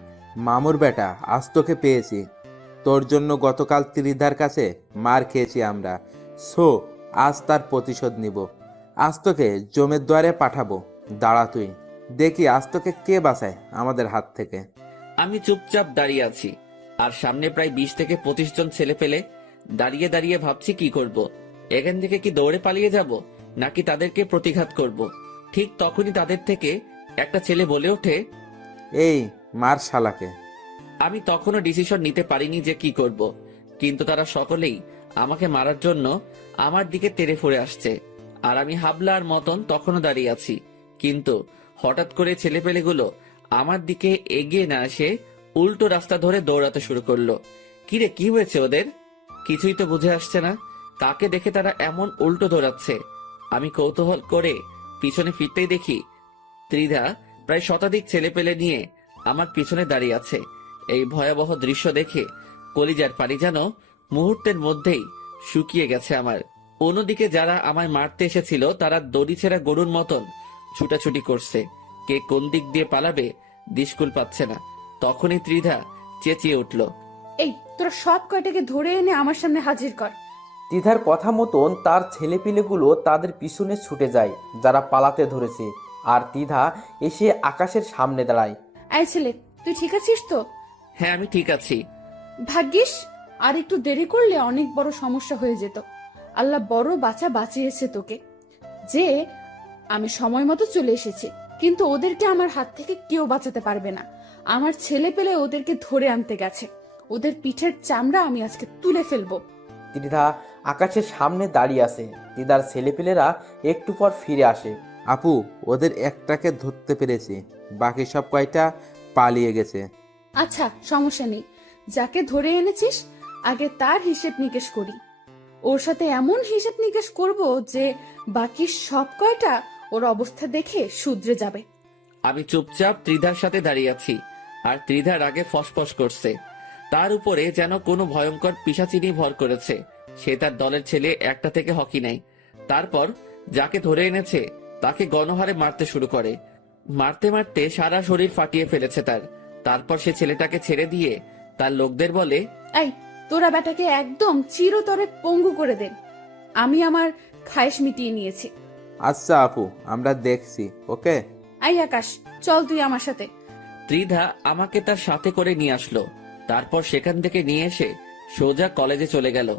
মামুর বেটা, আজ তোকে পেয়েছি। তোর জন্য গতকাল ত্রিধার কাছে মার খেয়েছি আমরা, সো আজ তার প্রতিশোধ নিব। আজ তোকে জমের দ্বারে পাঠাবো। দাঁড়া তুই, দেখি আজ তোকে কে বাঁচায় আমাদের হাত থেকে। আমি চুপচাপ দাঁড়িয়ে আছি, আর সামনে প্রায় 20 থেকে 25 জন ছেলে পেলে দাঁড়িয়ে দাঁড়িয়ে ভাবছি কি করব। এখান থেকে কি দৌড়ে পালিয়ে যাব, নাকি তাদেরকে প্রতিঘাত করব। ঠিক তখনই তাদের থেকে একটা ছেলে বলে ওঠে, এই মার শালাকে। আমি তখনও ডিসিশন নিতে পারিনি যে কি করব, কিন্তু তারা সকলেই আমাকে মারার জন্য আমার দিকে তেড়ে ফুড়ে আসছে। আর আমি হাবলার মতন তখনও দাঁড়িয়ে আছি। কিন্তু হঠাৎ করে ছেলেপেলেগুলো আমার দিকে এগিয়ে না এসে উল্টো রাস্তা ধরে দৌড়াতে শুরু করলো। কিরে, কি হয়েছে ওদের? কিছুই তো বুঝে আসছে না, কাকে দেখে তারা এমন উল্টো দৌড়াচ্ছে। আমি কৌতূহল করে পিছনে ফিরতেই দেখি ত্রিধা প্রায় শতাধিক ছেলেপেলে নিয়ে আমার পিছনে দাঁড়িয়ে আছে। এই ভয়াবহ দৃশ্য দেখে কলিজার পানি যেন মুহূর্তের মধ্যেই শুকিয়ে গেছে আমার। অন্যদিকে যারা আমায় মারতে এসেছিল তারা দড়ি ছেঁড়া গরুর মতন ছুটাছুটি করছে। কে কোন দিক দিয়ে পালাবে দিশকুল পাচ্ছে না। তখনই ত্রিধা চেঁচিয়ে উঠল, এই, তোরা সব কয়টাকে ধরে এনে আমার সামনে হাজির কর। তিধার কথা মতন তার ছেলেপিলেগুলো তাদের পিছনে ছুটে যায় যারা পালাতে ধরেছে। আর তিধা এসে আকাশের সামনে দাঁড়ায়। এই ছেলে, তুই ঠিক আছিস তো? হ্যাঁ, আমি ঠিক আছি। ভাগ্যিস, আর একটু দেরি করলে অনেক বড় সমস্যা হয়ে যেত। আল্লাহ বড় বাঁচিয়েছে তোকে, যে আমি সময় মতো চলে এসেছি। কিন্তু ওদেরকে আমার হাত থেকে কেউ বাঁচাতে পারবে না। আমার ছেলে পেলে ওদেরকে ধরে আনতে গেছে। ওদের পিঠের চামড়া আমি আজকে তুলে ফেলবো। তিধা আকাশের সামনে দাঁড়িয়ে আছে। তিধার ছেলেপিলেরা একটু পর ফিরে আসে। আপু, ওদের একটাকে ধরতে পেরেছি, বাকি সব কয়টা পালিয়ে গেছে। আচ্ছা, সমস্যা নেই। যাকে ধরে এনেছিস আগে তার হিসেব নিকেশ করি। ওর সাথে এমন হিসেব নিকেশ করব যে বাকি সব কয়টা ওর অবস্থা দেখে শুধরে যাবে। আমি চুপচাপ ত্রিধার সাথে দাঁড়িয়ে আছি, আর ত্রিধার আগে ফসফস করছে। তার উপরে যেন কোনো ভয়ঙ্কর পিশাচিনি ভর করেছে। সে তার দলের ছেলে একটা থেকে হকি নেয়। তারপর যাকে ধরে এনেছে তাকে গণহারে মারতে শুরু করে। মারতে মারতে সারা শরীর ফাটিয়ে ফেলেছে তার। তারপর সে ছেলেটাকে ছেড়ে দিয়ে তার লোকদের বলে, এই তোরা বেটাকে একদম চিরতরে পঙ্গু করে দেন। আমি আমার খায়েশ মিটিয়ে নিয়েছি। আচ্ছা আপু, আমরা দেখছি। ওকে। আই আকাশ, চল তুই আমার সাথে। ত্রিধা আমাকে তার সাথে করে নিয়ে আসলো। তারপর সেখান থেকে নিয়ে এসে সোজা কলেজে চলে গেল।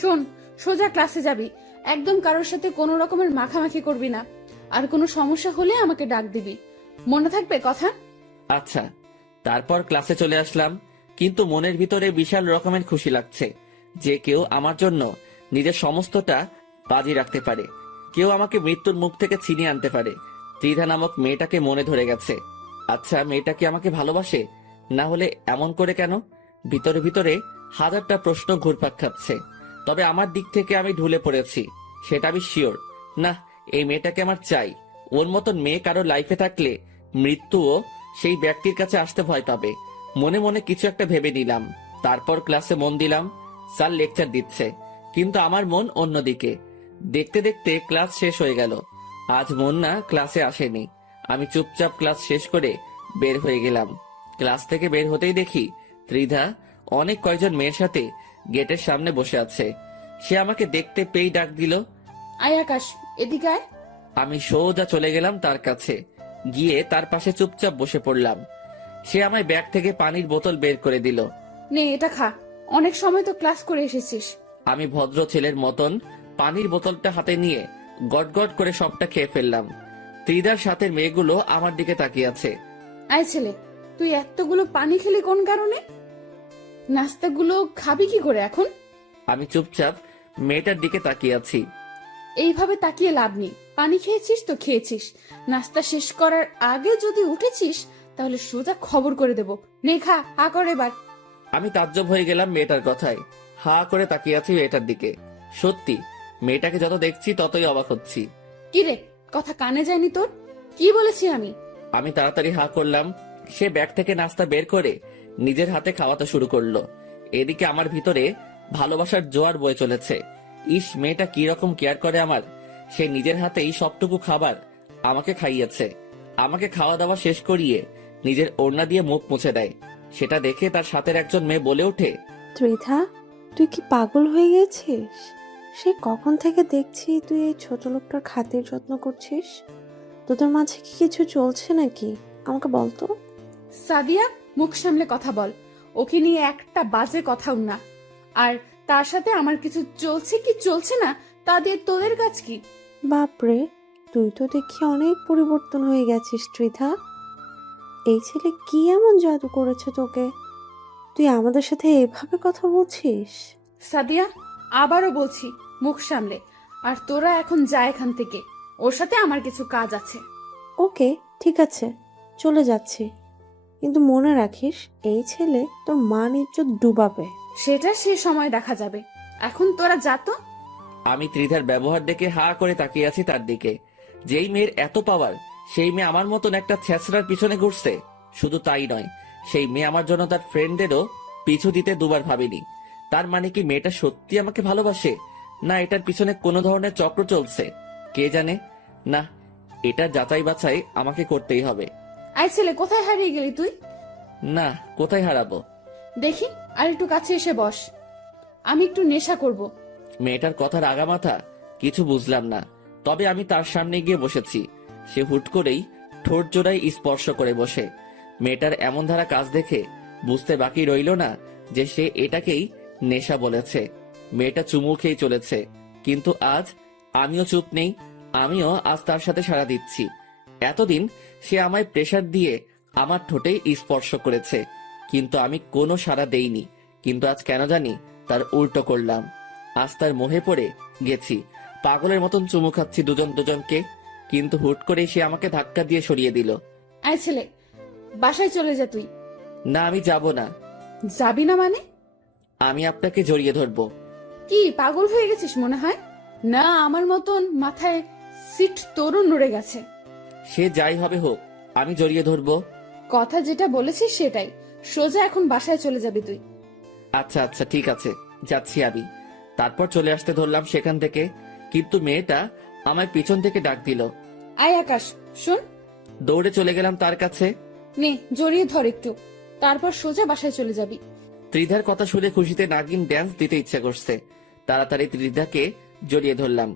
শোন, সোজা ক্লাসে যাবি, একদম কারোর সাথে কোনো রকমের মাখামাখি করবি না। আর কোনো সমস্যা হলে আমাকে ডাক দিবি, মনে থাকবে কথা? আচ্ছা। তারপর ক্লাসে চলে আসলাম, কিন্তু মনের ভিতরে বিশাল রকমের খুশি লাগছে যে কেউ আমার জন্য নিজের সমস্তটা বাজি রাখতে পারে, কেউ আমাকে মৃত্যুর মুখ থেকে ছিনিয়ে আনতে পারে। ত্রিধা নামক মেয়েটাকে মনে ধরে গেছে। আচ্ছা, মেয়েটা কি আমাকে ভালোবাসে? না হলে এমন করে কেন? ভিতরে ভিতরে হাজারটা প্রশ্ন ঘুরপাক খাচ্ছে। তবে আমার দিক থেকে আমি ঢুলে পড়েছি, সেটা আমি শিওর। না, এই মেয়েটাকে আমার চাই। ওর মতন মেয়ে কারো লাইফে থাকলে মৃত্যুও সেই ব্যক্তির কাছে আসতে ভয় পাবে। মনে মনে কিছু একটা ভেবে নিলাম। তারপর ক্লাসে মন দিলাম। স্যার লেকচার দিচ্ছে, কিন্তু আমার মন অন্যদিকে। দেখতে দেখতে ক্লাস শেষ হয়ে গেল। আজ মন না ক্লাসে আসেনি। আমি চুপচাপ ক্লাস শেষ করে বের হয়ে গেলাম। ক্লাস থেকে বের হতেই দেখি ত্রিধা অনেক কয়জন মেয়ের সাথে গেটের সামনে বসে আছে। সে আমাকে দেখতে পেয়েই ডাক দিল। আয় আকাশ, এদিকে আয়। আমি সোজা চলে গেলাম তার কাছে, গিয়ে তার পাশে চুপচাপ বসে পড়লাম। সে আমায় ব্যাগ থেকে পানির বোতল বের করে দিল। নে এটা খা, অনেক সময় তো ক্লাস করে এসেছিস। আমি ভদ্র ছেলের মতন পানির বোতলটা হাতে নিয়ে গটগট করে সবটা খেয়ে ফেললাম। ত্রিধার সাথে মেয়েগুলো আমার দিকে তাকিয়ে আছে। আয় ছেলে, তুই এতগুলো পানি খেলি কোন কারণে? নাস্তাগুলো খাবি কি করে এখন? আমি চুপচাপ মেয়েটার দিকে তাকিয়ে আছি। এইভাবে তাকিয়ে লাভ নেই। পানি খেয়েছিস তো খেয়েছিস, নাস্তা শেষ করার আগে যদি উঠেছিস তাহলে সোজা খবর করে দেব। নে খা, হা কর এবার। আমি তাজ্জব হয়ে গেলাম মেয়েটার কথায়। হা করে তাকিয়ে আছি মেয়েটার দিকে। সত্যি, মেয়েটাকে যত দেখছি ততই অবাক হচ্ছি। কি রে, কথা কানে যায়নি তোর? কি বলেছি আমি? আমি তাড়াতাড়ি হা করলাম। সে ব্যাগ থেকে নাস্তা বের করে নিজের হাতে খাওয়াতে শুরু করলো। এদিকে আমার ভিতরে ভালোবাসার জোয়ার বয়ে চলেছে। ইস, মেয়েটা কি রকম কেয়ার করে আমার। সে নিজের হাতেই সবটুকু খাবার আমাকে খাইয়েছে। আমাকে খাওয়া দাওয়া শেষ করিয়ে নিজের ওড়না দিয়ে মুখ মুছে দেয়। সেটা দেখে তার সাথের একজন মেয়ে বলে ওঠে, ত্রিধা, তুই কি পাগল হয়ে গেছিস? সে কখন থেকে দেখছি তুই এই ছোট লোকটার খাতির যত্ন করছিস। তোদের মাঝে কি কিছু চলছে নাকি? আমাকে বলতো। সাদিয়া, মুখ সামলে কথা বল। ওকে নিয়ে একটা বাজে কথাও না। আর তার সাথে আমার কিছু চলছে কি চলছে না তা দিয়ে তোদের কাজ কি? বাপরে, তুই তো দেখি অনেক পরিবর্তন হয়ে গেছিস ত্রিধা। এই ছেলে কি এমন জাদু করেছে তোকে? তুই আমাদের সাথে এভাবে কথা বলছিস? সাদিয়া, আবারও বলছি, মুখ সামলে। আর তোরা এখন যা এখান থেকে, ওর সাথে আমার কিছু কাজ আছে। ওকে, ঠিক আছে, চলে যাচ্ছি। কিন্তু মনে রাখিস, এই ছেলে তোর মান ইজ্জত ডুবাবে। সেটা সে সময় দেখা যাবে, এখন তোরা যা তো। আমি ত্রিধার ব্যবহার দেখে হা করে তাকিয়ে আছি তার দিকে। যেই মেয়ের এত পাওয়ার, সেই মেয়ে আমার মতন একটা ছেঁচড়ার পিছনে ঘুরছে। শুধু তাই নয়, সেই মেয়ে আমার জন্য তার ফ্রেন্ডদেরও পিছু দিতে দুবার ভাবেনি। তার মানে কি মেয়েটা সত্যি আমাকে ভালোবাসে, না এটার পিছনে কোনো ধরনের চক্র চলছে? কে জানে। না, এটা যাচাই বাছাই আমাকে করতেই হবে। আই ছেলে, কোথায় হারিয়ে গেলি তুই? না, কোথায় হারাবো? দেখি, আর একটু কাছে এসে বস, আমি একটু নেশা করব। মেয়েটার কথার আগামাথা কিছু বুঝলাম না, তবে আমি তার সামনে গিয়ে বসেছি। সে হুট করেই ঠোঁট জোড়ায় স্পর্শ করে বসে। মেয়েটার এমন ধারা কাজ দেখে বুঝতে বাকি রইল না যে সে এটাকেই নেশা বলেছে। মেয়েটা চুমু খেয়ে চলেছে, কিন্তু আজ আমিও চুপ নেই। আমিও আজ তার সাথে সাড়া দিচ্ছি। এতদিন সে আমায় প্রেসার দিয়ে আমার ঠোঁটে স্পর্শ করেছে, কিন্তু আমি কোনো সাড়া দেইনি। কিন্তু আজ কেন জানি তার উল্টো করলাম। আজ তার মোহে পড়ে গেছি। পাগলের মতন চুমু খাচ্ছি দুজন দুজনকে, কিন্তু হুট করে সে আমাকে ধাক্কা দিয়ে সরিয়ে দিল। আই ছেলে, বাসায় চলে যা তুই। না, আমি যাব না। যাবি না মানে? আমি আপনাকে জড়িয়ে ধরবো। কি পাগল হয়ে গেছিস মনে হয়? না, আমার মতন মাথায় সিট তোরও নড়ে গেছে। সে যাই হবে হোক, আমি জড়িয়ে ধরবো। কথা যেটা বলেছিস সেটাই। সোজা এখন বাসায় চলে যাবি তুই। আচ্ছা আচ্ছা, ঠিক আছে, যাচ্ছি আমি। তারপর চলে আসতে ধরলাম সেখান থেকে, কিন্তু মেয়েটা আমায় পিছন থেকে ডাক দিল। আয় আকাশ, শোন। দৌড়ে চলে গেলাম তার কাছে। নে, জড়িয়ে ধর একটু। তারপর সোজা বাসায় চলে যাবি। ত্রিধার কথা শুনে খুশিতে নাগিন ড্যান্স দিতে ইচ্ছা করছে। তাড়াতাড়ি ত্রিধাকে জড়িয়ে ধরলাম।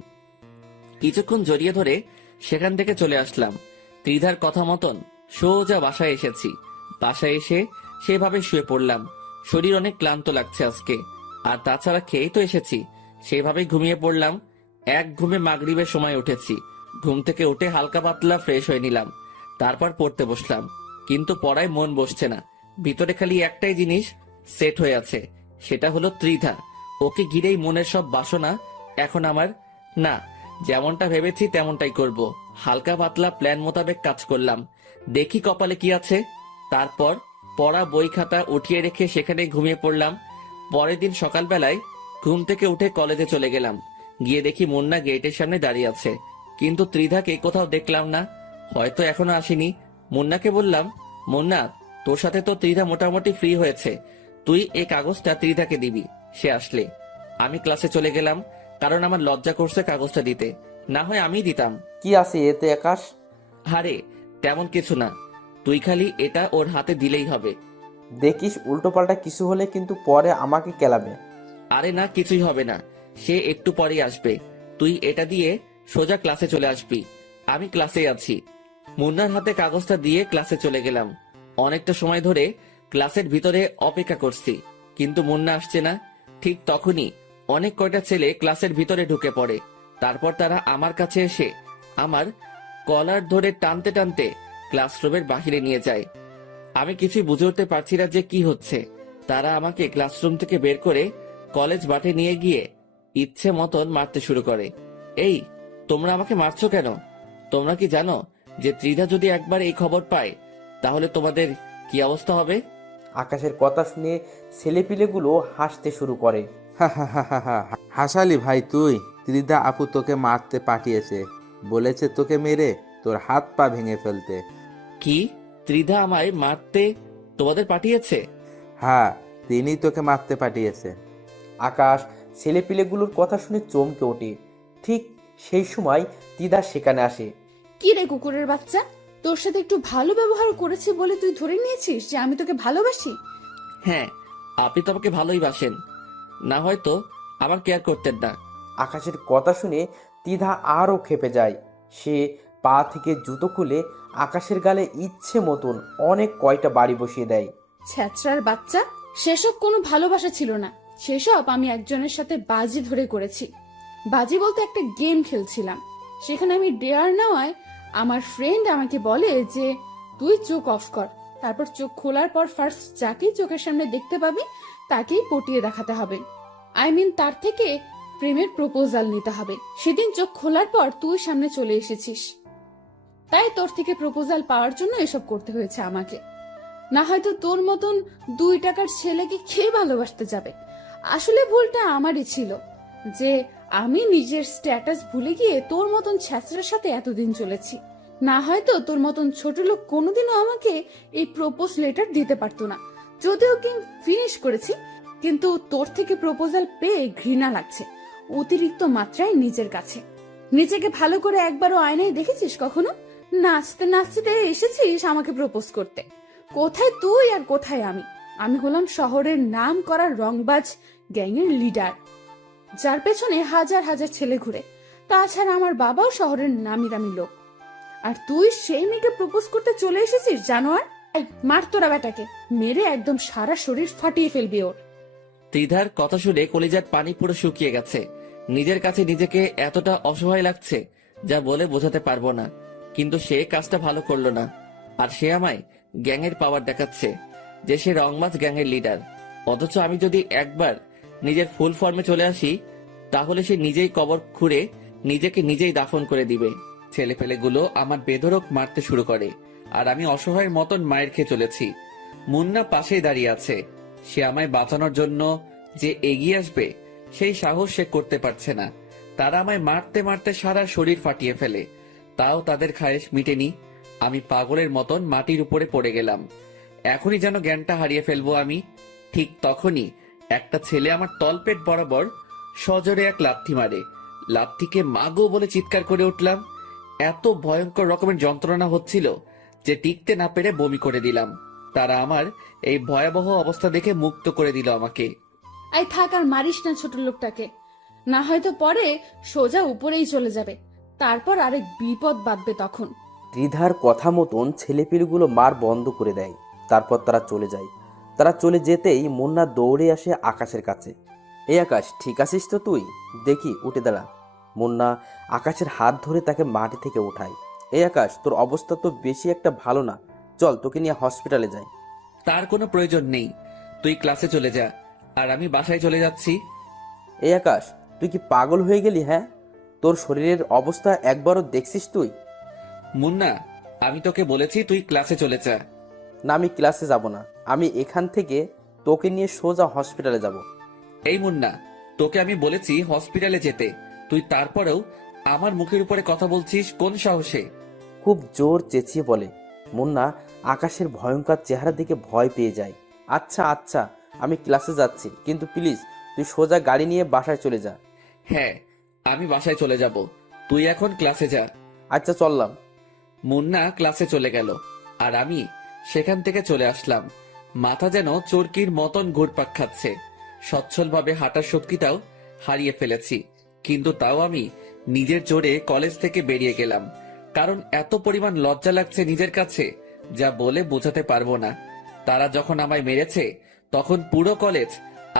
কিছুক্ষণ জড়িয়ে ধরে সেখান থেকে চলে আসলাম। ত্রিধার কথা মতন সোজা বাসায় এসেছি। বাসায় এসে সেভাবে শুয়ে পড়লাম। শরীর অনেক ক্লান্ত লাগছে আজকে, আর তাছাড়া খেয়েই তো এসেছি। সেভাবেই ঘুমিয়ে পড়লাম। এক ঘুমে মাগরিবের সময় উঠেছি। ঘুম থেকে উঠে হালকা পাতলা ফ্রেশ হয়ে নিলাম। তারপর পড়তে বসলাম, কিন্তু পড়ায় মন বসছে না। ভিতরে খালি একটাই জিনিস সেট হয়ে আছে, সেটা হলো ত্রিধা। ওকে ঘিরেই মনের সব বাসনা এখন আমার। না, যেমনটা ভেবেছি তেমনটাই করব। হালকা পাতলা প্ল্যান মোতাবেক কাজ করলাম। দেখি কপালে কি আছে। তারপর পড়া বই খাতা উঠিয়ে রেখে সেখানে ঘুমিয়ে পড়লাম। পরের দিন সকালবেলায় ঘুম থেকে উঠে কলেজে চলে গেলাম। গিয়ে দেখি মুন্না গেটের সামনে দাঁড়িয়ে আছে, কিন্তু ত্রিধাকে কোথাও দেখলাম না। হয়তো এখনো আসেনি। মুন্নাকে বললাম, মুন্না, তোর সাথে তো ত্রিধা মোটামুটি ফ্রি হয়েছে, তুই এই কাগজটা ত্রিধাকে দিবি। সে আসলে আমি ক্লাসে চলে গেলাম, কারণ আমার লজ্জা করছে কাগজটা দিতে। না হয় আমি দিতাম। কি আছে এতে আকাশ? হারে, তেমন কিছু না, তুই খালি এটা ওর হাতে দিলেই হবে। দেখিস উল্টোপাল্টা কিছু হলে কিন্তু পরে আমাকে কেলাবে। আরে না, কিছুই হবে না, সে একটু পরেই আসবে। তুই এটা দিয়ে সোজা ক্লাসে চলে আসবি, আমি ক্লাসেই আছি। মুন্নার হাতে কাগজটা দিয়ে ক্লাসে চলে গেলাম। অনেকটা সময় ধরে ক্লাসের ভিতরে অপেক্ষা করছি, কিন্তু মুন্না আসছে না। ঠিক তখনই অনেক কয়টা ছেলে ক্লাসের ভিতরে ঢুকে পড়ে। তারপর তারা আমার কাছে এসে আমার কলার ধরে টানতে টানতে ক্লাসরুমের বাহিরে নিয়ে যায়। আমি কিছুই বুঝে উঠতে পারছি না যে কি হচ্ছে। তারা আমাকে ক্লাসরুম থেকে বের করে কলেজ মাঠে নিয়ে গিয়ে ইচ্ছে মতন মারতে শুরু করে। এই, তোমরা আমাকে মারছো কেন? তোমরা কি জানো যে ত্রিধা যদি একবার এই খবর পায় তাহলে তোমাদের কি অবস্থা হবে? আকাশের কথা শুনে ছেলেপিলেগুলো হাসতে শুরু করে। হাসালি ভাই তুই? ত্রিধা আপু তোকে মারতে পাঠিয়েছে, বলেছে তোকে মেরে তোর হাত পা ভেঙে ফেলতে। কি, ত্রিধা আমায় মারতে তোমাদের পাঠিয়েছে? হ্যাঁ, তিনি তোকে মারতে পাঠিয়েছে। আকাশ ছেলেপিলেগুলোর কথা শুনে চমকে ওঠে। ঠিক সেই সময় তিদা সেখানে আসে। কি রে কুকুরের বাচ্চা, তোর সাথে একটু ভালো ব্যবহার করেছি বলে তুই ধরে নিয়েছিস যে আমি তোকে ভালোবাসি? হ্যাঁ, আপনি তো আমাকে ভালোই বাসেন, না হয়তো আমার কেয়ার করতেন না। আকাশের কথা শুনে তিধা আরও ক্ষেপে যায়। সে পা থেকে জুতো খুলে আকাশের গালে ইচ্ছে মতন অনেক কয়টা বাড়ি বসিয়ে দেয়। ছ্যাচরার বাচ্চা, সেসব কোনো ভালোবাসা ছিল না। সেসব আমি একজনের সাথে বাজি ধরে করেছি। বাজি বলতে একটা গেম খেলছিলাম, সেখানে আমি ডেয়ার নেওয়ায় আমার ফ্রেন্ড আমাকে বলে যে তুই চোখ অফ কর, তারপর চোখ খোলার পর ফার্স্ট যাকেই চোখের সামনে দেখতে পাবি তাকেই পটিয়ে দেখাতে হবে। তার থেকে প্রেমের প্রপোজাল নিতে হবে। সেদিন চোখ খোলার পর তুই সামনে চলে এসেছিস, তাই তোর থেকে প্রপোজাল পাওয়ার জন্য এসব করতে হয়েছে আমাকে। না হয়তো তোর মতন 2 টাকার ছেলেকে খেয়ে ভালোবাসতে যাবে। আসলে ভুলটা আমারই ছিল যে আমি নিজের স্ট্যাটাস ভুলে গিয়ে তোর মতন ছ্যাচরার সাথে এতদিন চলেছি। না হয়তো তোর মতন ছোট লোক কোনোদিনও আমাকে এই প্রপোজ লেটার দিতে পারতো না। যদিও গেম ফিনিশ করেছি, কিন্তু তোর থেকে প্রপোজাল পেয়ে ঘৃণা লাগছে অতিরিক্ত মাত্রায় নিজের কাছে। নিজেকে ভালো করে একবারও আয়নায় দেখেছিস কখনো? নাচতে নাচতে এসেছিস আমাকে প্রপোজ করতে। কোথায় তুই আর কোথায় আমি? আমি হলাম শহরের নাম করা রংবাজ গ্যাংয়ের লিডার, যার পেছনে হাজার হাজার ছেলে ঘুরে। তাছাড়া আমার বাবাও শহরের নামি দামি লোক। আর তুই সেই মেয়েকে প্রপোজ করতে চলে এসেছিস জানোয়ার। মার তোরা বেটাকে, মেরে একদম সারা শরীর ফাটিয়ে ফেলবি ওর। ত্রিধার কথা শুনে কলিজার পানি পুরো শুকিয়ে গেছে। নিজের কাছে নিজেকে এতটা অসহায় লাগছে যা বলে বোঝাতে পারবো না। কিন্তু সে কাজটা ভালো করলো না, আর সে আমায় গ্যাংয়ের পাওয়ার দেখাচ্ছে যে সে রংবাজ গ্যাংয়ের লিডার। অথচ আমি যদি একবার নিজের ফুল ফর্মে চলে আসি তাহলে সে নিজেই কবর খুঁড়ে নিজেকে নিজেই দাফন করে দিবে। ছেলেপেলেগুলো আমার বেধড়ক মারতে শুরু করে, আর আমি অসহায়ের মতন মায়ের খেয়ে চলেছি। মুন্না পাশেই দাঁড়িয়ে আছে। সে আমায় বাঁচানোর জন্য যে এগিয়ে আসবে সেই সাহস সে করতে পারছে না। তারা আমায় মারতে মারতে সারা শরীর ফাটিয়ে ফেলে, তাও তাদের খায়েশ মিটেনি। আমি পাগলের মতন মাটির উপরে পড়ে গেলাম। এখনই যেন জ্ঞানটা হারিয়ে ফেলবো আমি। ঠিক তখনই একটা ছেলে আমার তলপেট বরাবর সজোরে এক লাথি মারে। লাথিকে মাগো বলে চিৎকার করে উঠলাম। এত ভয়ঙ্কর রকমের যন্ত্রণা হচ্ছিল যে টিকতে না পেরে বমি করে দিলাম। তারা আমার এই ভয়াবহ অবস্থা দেখে মুক্ত করে দিল আমাকে। এই থাক আর মারিস না ছোট লোকটাকে, না হয়তো পরে সোজা উপরেই চলে যাবে, তারপর আরেক বিপদ বাঁধবে তখন। ত্রিধার কথা মতন ছেলেপিলেগুলো মার বন্ধ করে দেয়। তারপর তারা চলে যায়। তারা চলে যেতেই মুন্না দৌড়ে আসে আকাশের কাছে। এই আকাশ, ঠিক আছিস তো তুই? দেখি, উঠে দাঁড়া। মুন্না আকাশের হাত ধরে তাকে মাটি থেকে উঠায়। এই আকাশ, তোর অবস্থা তো বেশি একটা ভালো না, চল তোকে নিয়ে হসপিটালে যাই। তার কোনো প্রয়োজন নেই, তুই ক্লাসে চলে যা, আর আমি বাসায় চলে যাচ্ছি। এই আকাশ, তুই কি পাগল হয়ে গেলি? হ্যাঁ, তোর শরীরের অবস্থা একবারও দেখছিস তুই? মুন্না, আমি তোকে বলেছি তুই ক্লাসে চলে যা। না, আমি ক্লাসে যাব না। আমি এখান থেকে তোকে নিয়ে সোজা হসপিটালে যাব। এই মুন্না, তোকে আমি বলেছি হসপিটালে যেতে, তুই তারপরেও আমার মুখের উপরে কথা বলছিস কোন সাহসে? খুব জোর চেঁচিয়ে বলে। মুন্না আকাশের ভয়ঙ্কর চেহারা দেখে ভয় পেয়ে যায়। আচ্ছা আচ্ছা, আমি ক্লাসে যাচ্ছি, কিন্তু প্লিজ তুই সোজা গাড়ি নিয়ে বাসায় চলে যা। হ্যাঁ, আমি বাসায় চলে যাব, তুই এখন ক্লাসে যা। আচ্ছা, চললাম। মুন্না ক্লাসে চলে গেল, আর আমি সেখান থেকে চলে আসলাম। মাথা যেন চরকির মতন ঘুরপাক খাচ্ছে। সচ্ছলভাবে হাঁটার শক্তিটাও হারিয়ে ফেলেছি, কিন্তু তাও আমি নিজের জোরে কলেজ থেকে বেরিয়ে গেলাম। কারণ এত পরিমাণ লজ্জা লাগছে নিজের কাছে, যা বলে বোঝাতে পারবো না। তারা যখন আমায় মেরেছে তখন পুরো কলেজ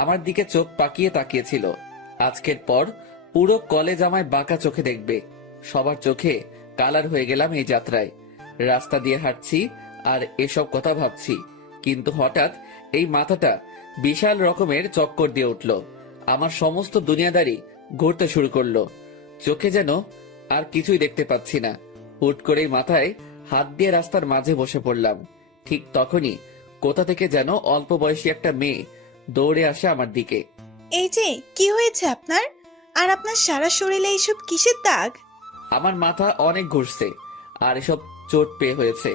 আমার দিকে চোখ পাকিয়ে তাকিয়েছিল। আজকের পর পুরো কলেজ আমায় বাঁকা চোখে দেখবে। সবার চোখে কালার হয়ে গেলাম এই যাত্রায়। রাস্তা দিয়ে হাঁটছি আর এসব কথা ভাবছি, কিন্তু হঠাৎ এই মাথাটা বিশাল রকমের চক্কর দিয়ে উঠল। আমার সমস্ত দুনিয়াদারি ঘুরতে শুরু করলো। চোখে যেন আর কিছুই দেখতে পাচ্ছি না। হুট করেই মাথায় হাত দিয়ে রাস্তার মাঝে বসে পড়লাম। ঠিক তখনই কোথা থেকে যেন অল্প বয়সী একটা মেয়ে দৌড়ে আসে আমার দিকে। এই যে, কি হয়েছে আপনার? আর আপনার সারা শরীরে এইসব কিসের দাগ? আমার মাথা অনেক ঘুরছে আর এসব চোট পেয়ে হয়েছে।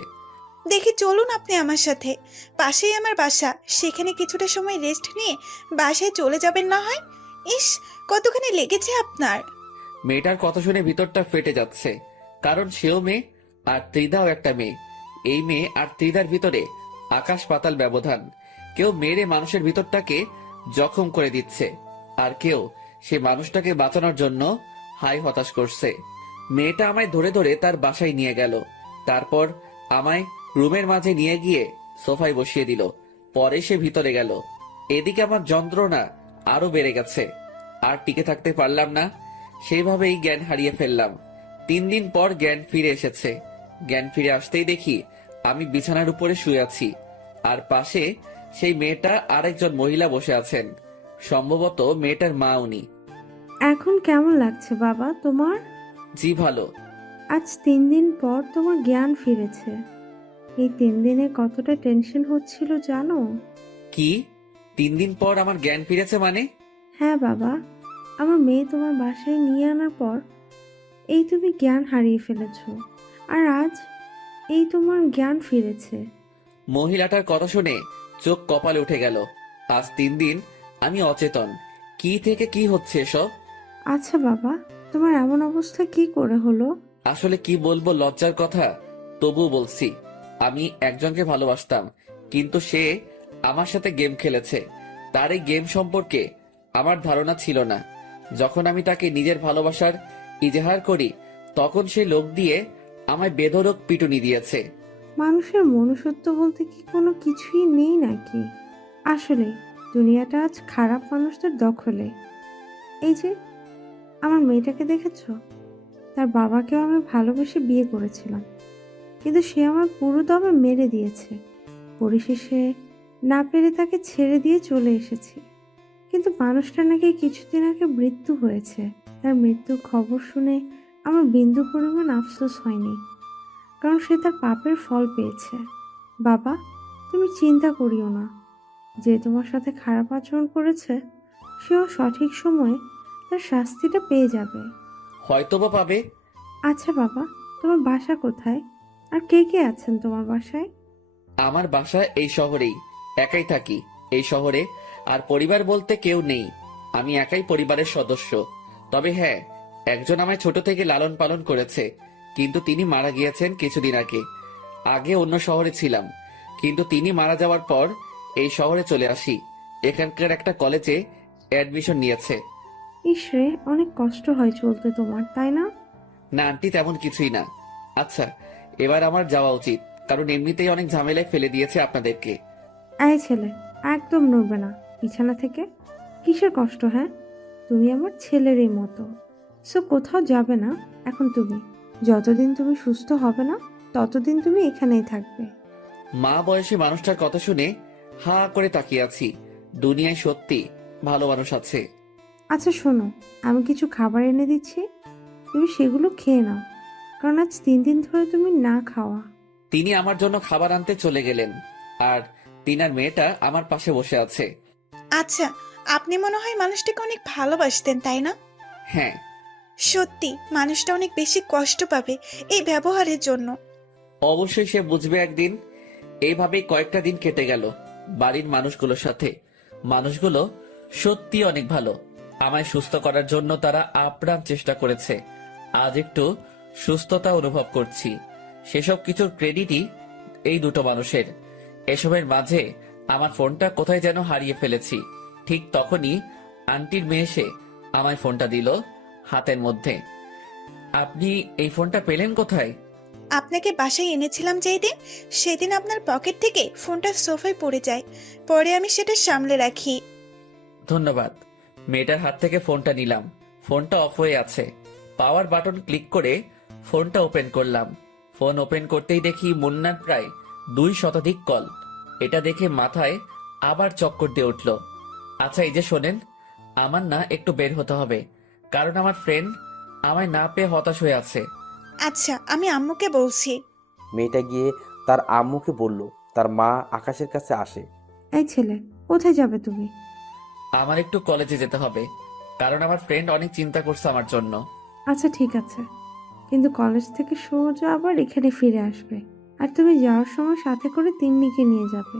দেখি চলুন আপনি আমার সাথে, পাশেই আমার বাসা, সেখানে কিছুটা সময় রেস্ট নিয়ে বাসায় চলে যাবেন না হয়। ইস, কতখানি লেগেছে আপনার। মেয়েটার কথা শুনে ভিতরটা ফেটে যাচ্ছে, কারণ সেও মেয়ে আর ত্রিধাও একটা মেয়ে। এই মেয়ে আর ত্রিধার ভিতরে আকাশ পাতাল ব্যবধান। কেউ মেরে মানুষের ভিতরটাকে জখম করে দিচ্ছে, আর কেউ সে মানুষটাকে বাঁচানোর জন্য হাই হতাশ করছে। মেয়েটা আমায় ধরে ধরে তার বাসায় নিয়ে গেল, তারপর আমায় রুমের মাঝে নিয়ে গিয়ে সোফায় বসিয়ে দিল। পরে সে ভিতরে গেল। এদিকে আমার যন্ত্রণা আরো বেড়ে গেছে, আর টিকে থাকতে পারলাম না। সেইভাবেই জ্ঞান হারিয়ে ফেললাম। 3 দিন পর জ্ঞান ফিরে এসেছে। জ্ঞান ফিরে আসতেই দেখি আমি বিছানার উপরে শুয়ে আছি, আর পাশে সেই মেয়েটা আরেকজন মহিলা বসে আছেন। সম্ভবত মেয়েটার মা উনি। এখন কেমন লাগছে বাবা তোমার? জি ভালো। আজ 3 দিন পর তোমার জ্ঞান ফিরেছে। এই 3 দিনে কতটা টেনশন হচ্ছিল জানো? কি 3 দিন পর আমার জ্ঞান ফিরেছে মানে? হ্যাঁ বাবা, আমার মেয়ে তোমার বাসায় নিয়ে আনার পর এই তুমি জ্ঞান হারিয়ে ফেলেছো, আর আজ এই তোমার জ্ঞান ফিরেছে। মহিলাটার কথা শুনে চোখ কপালে উঠে গেল। আজ 3 দিন আমি অচেতন। কি থেকে কি হচ্ছে এসব? আচ্ছা বাবা, তোমার এমন অবস্থা কি করে হলো? আসলে কি বলবো, লজ্জার কথা, তবু বলছি। আমি একজনকে ভালোবাসতাম, কিন্তু সে আমার সাথে গেম খেলেছে। তার এই গেম সম্পর্কে আমার ধারণা ছিল না। যখন আমি তাকে নিজের ভালোবাসার ইজহার করি, তখন সে লোক দিয়ে আমায় বেধড়ক পিটুনি দিয়েছে। মানুষের মনুষ্যত্ব বলতে কি কোনো কিছুই নেই নাকি? আসলে দুনিয়াটা আজ খারাপ মানুষদের দখলে। এই যে আমার মেয়েটাকে দেখেছো? তার বাবাকেও আমি ভালোবেসে বিয়ে করেছিলাম, কিন্তু সে আমার পুরো দমে মেরে দিয়েছে। পরিশেষে না পেরে তাকে ছেড়ে দিয়ে চলে এসেছি। কিন্তু মানুষটা নাকি কিছুদিন আগে মৃত্যু হয়েছে। তার মৃত্যুর খবর শুনে আমার বিন্দু পরিমাণ আফসোস হয়নি, কারণ সে তার পাপের ফল পেয়েছে। বাবা, তুমি চিন্তা করিও না। যে তোমার সাথে খারাপ আচরণ করেছে, সেও সঠিক সময়ে তার শাস্তিটা পেয়ে যাবে। হয়তোবা পাবে। আচ্ছা বাবা, তোমার বাসা কোথায়? আর কে কে আছেন তোমার বাসায়? আমার বাসা এই শহরেই, একাই থাকি এই শহরে। আর পরিবার বলতে কেউ নেই, আমি একাই পরিবারের সদস্য। তবে হ্যাঁ, একজন আমায় ছোট থেকে লালন পালন করেছে, কিন্তু তিনি মারা গিয়েছেন কিছুদিন আগে। আগে অন্য শহরে ছিলাম, কিন্তু তিনি মারা যাওয়ার পর এই শহরে চলে আসি। এখানকার একটা কলেজে অ্যাডমিশন নিয়েছে। ইসরে, অনেক কষ্ট হয় চলতে তোমার, তাই না? না আন্টি, তেমন কিছুই না। আচ্ছা, এবার আমার যাওয়া উচিত, কারণ এমনিতেই অনেক ঝামেলায় ফেলে দিয়েছে আপনাদেরকে। এই ছেলে, একদম নড়বে না বিছানা থেকে। কিসের কষ্ট, হ্যাঁ? তুমি আমার ছেলেরই মতো। সো কোথাও যাবে না এখন তুমি। যতদিন তুমি সুস্থ হবে না ততদিন তুমি এখানেই থাকবে। মা বয়সী মানুষটার কথা শুনে হা করে তাকিয়ে আছি। দুনিয়ায় সত্যি ভালো মানুষ আছে। আচ্ছা শোনো, আমি কিছু খাবার এনে দিচ্ছি, তুমি সেগুলো খেয়ে নাও, কারণ আজ 3 দিন ধরে তুমি না খাওয়া। তিনি আমার জন্য খাবার আনতে চলে গেলেন, আর তিনার মেয়েটা আমার পাশে বসে আছে। আচ্ছা, আপনি মনে হয় মানুষটাকে অনেক ভালোবাসতেন, তাই না? হ্যাঁ। সত্যি মানুষটা অনেক বেশি কষ্ট পাবে এই ব্যবহারের জন্য। অবশ্যই সে বুঝবে একদিন। এইভাবেই কয়েকটা দিন কেটে গেল বাড়ির মানুষগুলোর সাথে। মানুষগুলো সত্যি অনেক ভালো। আমায় সুস্থ করার জন্য তারা আপ্রাণ চেষ্টা করেছে। আজ একটু সুস্থতা অনুভব করছি। সেসব কিছুর ক্রেডিটই এই দুটো মানুষের। এসবের মাঝে আমার ফোনটা কোথায় যেন হারিয়ে ফেলেছি। ঠিক তখনই আন্টির মেয়ে এসে আমায় ফোনটা দিল হাতের মধ্যে। আপনি এই ফোনটা পেলেন কোথায়? আপনাকে বাসায় এনেছিলাম যেই দিন, সেদিন আপনার পকেট থেকে ফোনটা সোফায় পড়ে যায়, পরে আমি সেটা সামলে রাখি। ধন্যবাদ। মেয়েটার হাত থেকে ফোনটা নিলাম। ফোনটা অফ হয়ে আছে। পাওয়ার বাটন ক্লিক করে ফোনটা ওপেন করলাম। ফোন ওপেন করতেই দেখি মুন্নার প্রায় 2 শতাধিক কল। এটা দেখে মাথায় আবার চক্কর দিয়ে উঠল। আচ্ছা এই যে শোনেন, আমার না একটু বের হতে হবে, কারণ আমার ফ্রেন্ড আমায় না পেয়ে হতাশ হয়ে আছে। আচ্ছা, আমি আম্মুকে বলছি। মেয়েটা গিয়ে তার আম্মুকে বলল তার মা আকাশের কাছে আসে। এই ছেলে, কোথায় যাবে তুমি? আমার একটু কলেজে যেতে হবে, কারণ আমার ফ্রেন্ড অনেক চিন্তা করছে আমার জন্য। আচ্ছা ঠিক আছে, কিন্তু কলেজ থেকে সোজা আবার এখানে ফিরে আসবে। আর তুমি যাওয়ার সময় সাথে করে তিন্নিকে নিয়ে যাবে,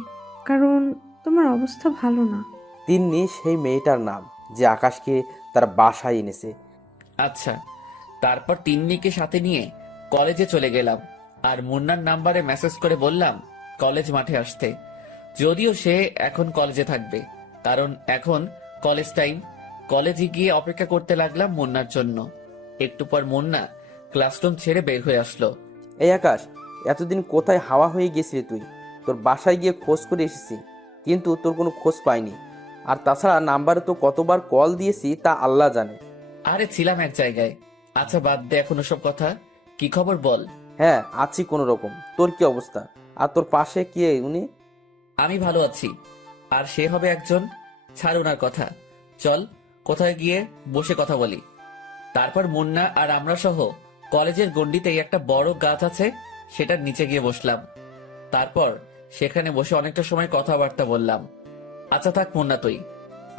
কারণ তোমার অবস্থা ভালো না। তিন্নি সেই মেয়েটার নাম যে আকাশকে তার বাসায় এনেছে। আচ্ছা। তারপর তিন্নিকে সাথে নিয়ে কলেজে চলে গেলাম, আর মুন্নার নাম্বারে মেসেজ করে বললাম কলেজ মাঠে আসতে। যদিও সে এখন কলেজে থাকবে, কারণ এখন কলেজ টাইম। কলেজে গিয়ে অপেক্ষা করতে লাগলাম মুন্নার জন্য। একটু পর মুন্না ক্লাসরুম ছেড়ে বের হয়ে আসলো। এই আকাশ, এতদিন কোথায় হাওয়া হয়ে গেছিলি তুই? তোর বাসায় গিয়ে খোঁজ করে এসেছি, কিন্তু তোর কোনো খোঁজ পাইনি। আর তাছাড়া নাম্বারে তো কতবার কল দিয়েছি তা আল্লাহ জানে। আরে ছিলাম এক জায়গায়। আচ্ছা বাদ দে এখন ওসব কথা। কি খবর বল? হ্যাঁ আছি কোনো রকম। তোর কি অবস্থা? আর তোর পাশে কে উনি? আমি ভালো আছি, আর সে হবে একজন। ছাড় ওনার কথা, চল কোথায় গিয়ে বসে কথা বলি। তারপর মুন্না আর আমরা সহ কলেজের গন্ডিতেই একটা বড় গাছ আছে, সেটার নিচে গিয়ে বসলাম। তারপর সেখানে বসে অনেকটা সময় কথাবার্তা বললাম। আচ্ছা থাক মুন্না, তুই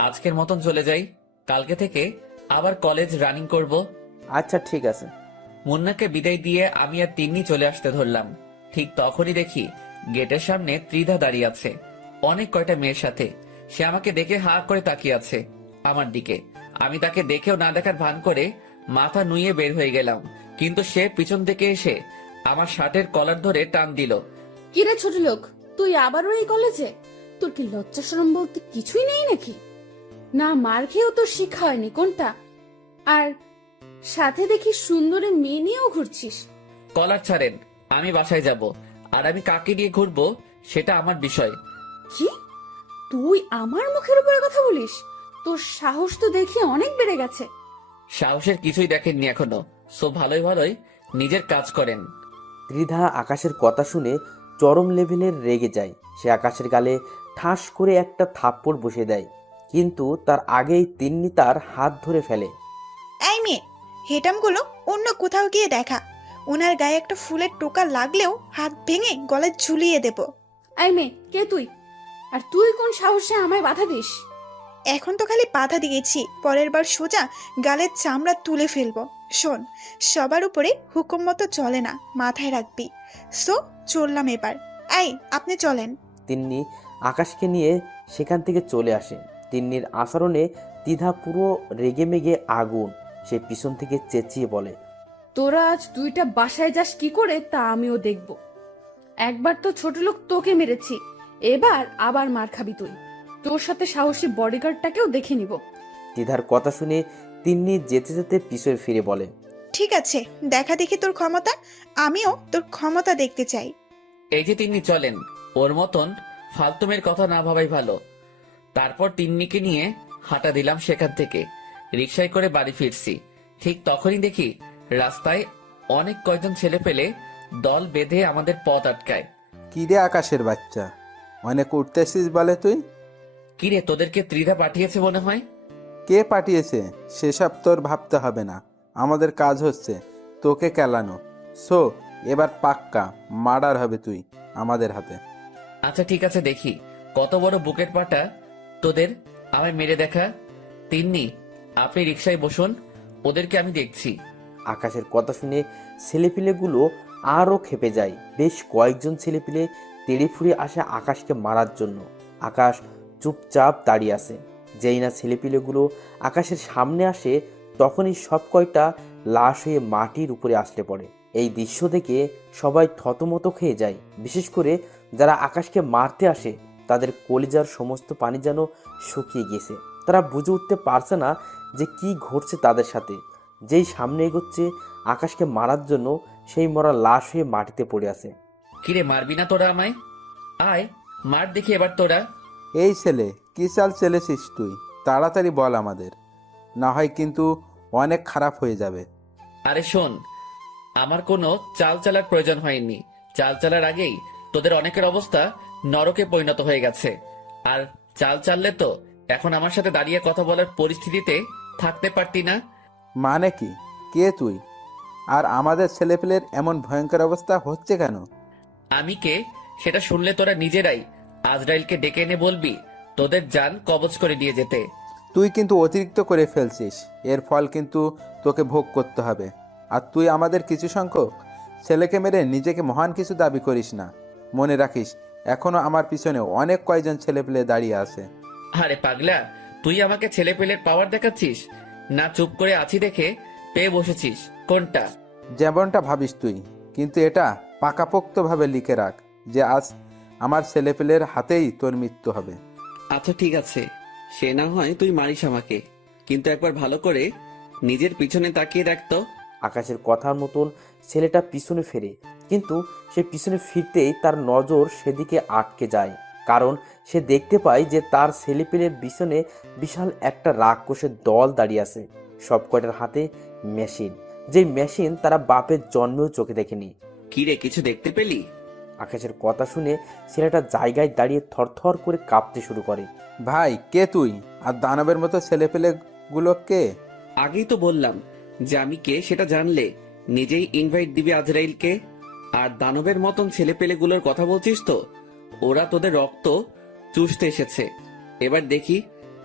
আজকের মতন চলে যাই। কালকে থেকে আবার কলেজ রানিং করব। আচ্ছা ঠিক আছে। মুন্নাকে বিদায় দিয়ে আমি আর তিন্নি চলে আসতে ধরলাম। ঠিক তখনই দেখি গেটের সামনে ত্রিধা দাঁড়িয়ে আছে অনেক কয়টা মেয়ের সাথে। সে আমাকে দেখে হা করে তাকিয়ে আছে আমার দিকে। আমি তাকে দেখেও না দেখার ভান করে মাথা নুয়ে বের হয়ে গেলাম, কিন্তু সে পিছন থেকে এসে আমার শার্টের কলার ধরে টান দিল। কিরে ছোট লোক, তুই আবারও এই কলেজে? তোর কি লজ্জা শরম বলতে কিছুই নেই নাকি? না মার খেয়েও তোর শিক্ষা হয়নি কোনটা? আর সাথে দেখি সুন্দরী মেয়ে নিয়েও ঘুরছিস। কলার ছাড়েন, আমি বাসায় যাব, আর আমি কাকে নিয়ে ঘুরবো সেটা আমার বিষয়। কি? তুই আমার মুখের উপরে কথা বলিস? তোর সাহস তো দেখি অনেক বেড়ে গেছে। সাহসের কিছুই দেখেননি এখনো, সো ভালোই ভালোই নিজের কাজ করেন। ত্রিধা আকাশের কথা শুনে চরম লেভেলের রেগে যায়। সে আকাশের গালে ঠাস করে একটা থাপ্পড় বসিয়ে দেয়, কিন্তু তার আগেই তিন্নি তার হাত ধরে ফেলে। এই মেয়ে, হেটামগুলো অন্য কোথাও গিয়ে দেখা। ওনার গায়ে একটা ফুলের টোকা লাগলেও হাত ভেঙে গলায় ঝুলিয়ে দেব। এই মেয়ে, কে তুই? আর তুই কোন সাহসে আমায় বাধা দিস? এখন তো খালি বাধা দিয়েছি, পরের বার সোজা গালের চামড়া তুলে ফেলবো। শোন, সবার উপরে হুকুম মতো চলে না, মাথায় রাখবি। সো চললাম এবার। এই আপনি চলেন। তিন্নি আকাশকে নিয়ে সেখান থেকে চলে আসে। তিন্নির আচরণে দ্বিধা পুরো রেগে মেগে আগুন। সে পিছন থেকে চেঁচিয়ে বলে, তোরা আজ দুইটা বাসায় যাস কি করে তা আমিও দেখব। একবার তো ছোট লোক তোকে মেরেছি, এবার আবার মার খাবি তুই। তোর সাথে সাহসী বডিগার্ডটাকেও দেখে নিব। ত্রিধার কথা শুনে তিন্নি যেতে যেতে পিছনে ফিরে বলে, ঠিক আছে, দেখা দেখি তোর ক্ষমতা। আমিও তোর ক্ষমতা দেখতে চাই। এই যে তিন্নি চলেন, ওর মতন ফালতুমের কথা না ভাবাই ভালো। তারপর তিন্নিকে নিয়ে হাঁটা দিলাম সেখান থেকে। রিকশায় করে বাড়ি ফিরছি, ঠিক তখনই দেখি রাস্তায় অনেক কয়জন ছেলে পেলে দল বেঁধে আমাদের পথ আটকায়। কি রে আকাশের বাচ্চা, অনেক উঠতেছিস বলে তুই? কিরে, তোদেরকে ত্রিধা পাঠিয়েছে মনে হয়? কে পাঠিয়েছে সেসব তোর ভাবতে হবে না, আমাদের কাজ হচ্ছে তোকে কেলানো। সো এবার পাক্কা মার্ডার হবে তুই আমাদের হাতে। আচ্ছা ঠিক আছে, দেখি কত বড় বুকের পাটা তোদের, আমায় মেরে দেখা। তিন্নি, আপনি রিকশায় বসুন, ওদেরকে আমি দেখছি। আকাশের কথা শুনে ছেলেপিলেগুলো আরও ক্ষেপে যায়। বেশ কয়েকজন ছেলেপিলে তেড়ে ফুড়ে আসে আকাশকে মারার জন্য। আকাশ চুপচাপ দাঁড়িয়ে আছে। যেই না ছেলেপিলেগুলো আকাশের সামনে আসে, তখনই সব কয়টা লাশ হয়ে মাটির উপরে আসলে পড়ে। এই দৃশ্য দেখে সবাই থতমত খেয়ে যায়। বিশেষ করে যারা আকাশকে মারতে আসে, তাদের কলিজার সমস্ত পানি যেন শুকিয়ে গেছে। তারা বুঝে উঠতে পারছে না যে কি ঘটছে তাদের সাথে। যেই সামনে এগোচ্ছে আকাশকে মারার জন্য, সেই মরা লাশ হয়ে মাটিতে পড়ে আছে। কিরে, মারবি না তোরা আমায়? আয় মার দেখি এবার তোরা। এই ছেলে, কি চাল চেলেছিস তুই? তাড়াতাড়ি বল আমাদের, না হয় কিন্তু অনেক খারাপ হয়ে যাবে। আরে শোন, আমার কোনো চাল চালার প্রয়োজন হয়নি। চাল চালার আগেই তোদের অনেকের অবস্থা নরকে পরিণত হয়ে গেছে। আর চাল চাললে তো এখন আমার সাথে দাঁড়িয়ে কথা বলার পরিস্থিতিতে থাকতে পারতি না। মানে কি? কে তুই? আর আমাদের ছেলেপেলের এমন ভয়ঙ্কর অবস্থা হচ্ছে কেন? আমি কে সেটা শুনলে তোরা নিজেরাই আজরাইলকে ডেকে এনে বলবি তোদের জান কবজ করে নিয়ে যেতে। তুই কিন্তু অতিরিক্ত করে ফেলছিস, এর ফল কিন্তু তোকে ভোগ করতে হবে। আর তুই আমাদের কিছু সংখ্যক ছেলেকে মেরে নিজেকে মহান কিছু দাবি করিস না। মনে রাখিস, এখনো আমার পিছনে অনেক কয়জন ছেলেপেলে দাঁড়িয়ে আছে। আরে পাগলা, তুই আমাকে ছেলে পেলের পাওয়ার দেখাচ্ছিস না? চুপ করে আছি দেখে পেয়ে বসেছিস কোনটা? যেমনটা ভাবিস তুই, কিন্তু এটা পাকাপোক্তভাবে লিখে রাখ যে আজ আমার ছেলেপেলের হাতেই তোর মৃত্যু হবে। আচ্ছা ঠিক আছে, সে না হয় তুই মারিস আমাকে, কিন্তু একবার ভালো করে নিজের পিছনে তাকিয়ে দেখতো। আকাশের কথার মতন ছেলেটা পিছনে ফেরে, কিন্তু সে পিছনে ফিরতেই তার নজর সেদিকে আটকে যায়। কারণ সে দেখতে পায় যে তার ছেলেপিলের পিছনে বিশাল একটা রাক্ষসের দল দাঁড়িয়ে আছে। সব কয়টার হাতে মেশিন, যেই মেশিন তারা বাপের জন্মেও চোখে দেখেনি। কিরে, কিছু দেখতে পেলি? আকাশের কথা শুনে ছেলেটা জায়গায় দাঁড়িয়ে থরথর করে কাঁপতে শুরু করে। ভাই, কে তুই? আর দানবের মতো ছেলেপেলেগুলো কে? আগেই তো বললাম যে আমি কে সেটা জানলে নিজেই ইনভাইট দিবি আজরাইলকে। আর দানবের মতন ছেলেপেলেগুলোর কথা বলছিস তো, ওরা তোদের রক্ত চুষতে এসেছে। এবার দেখি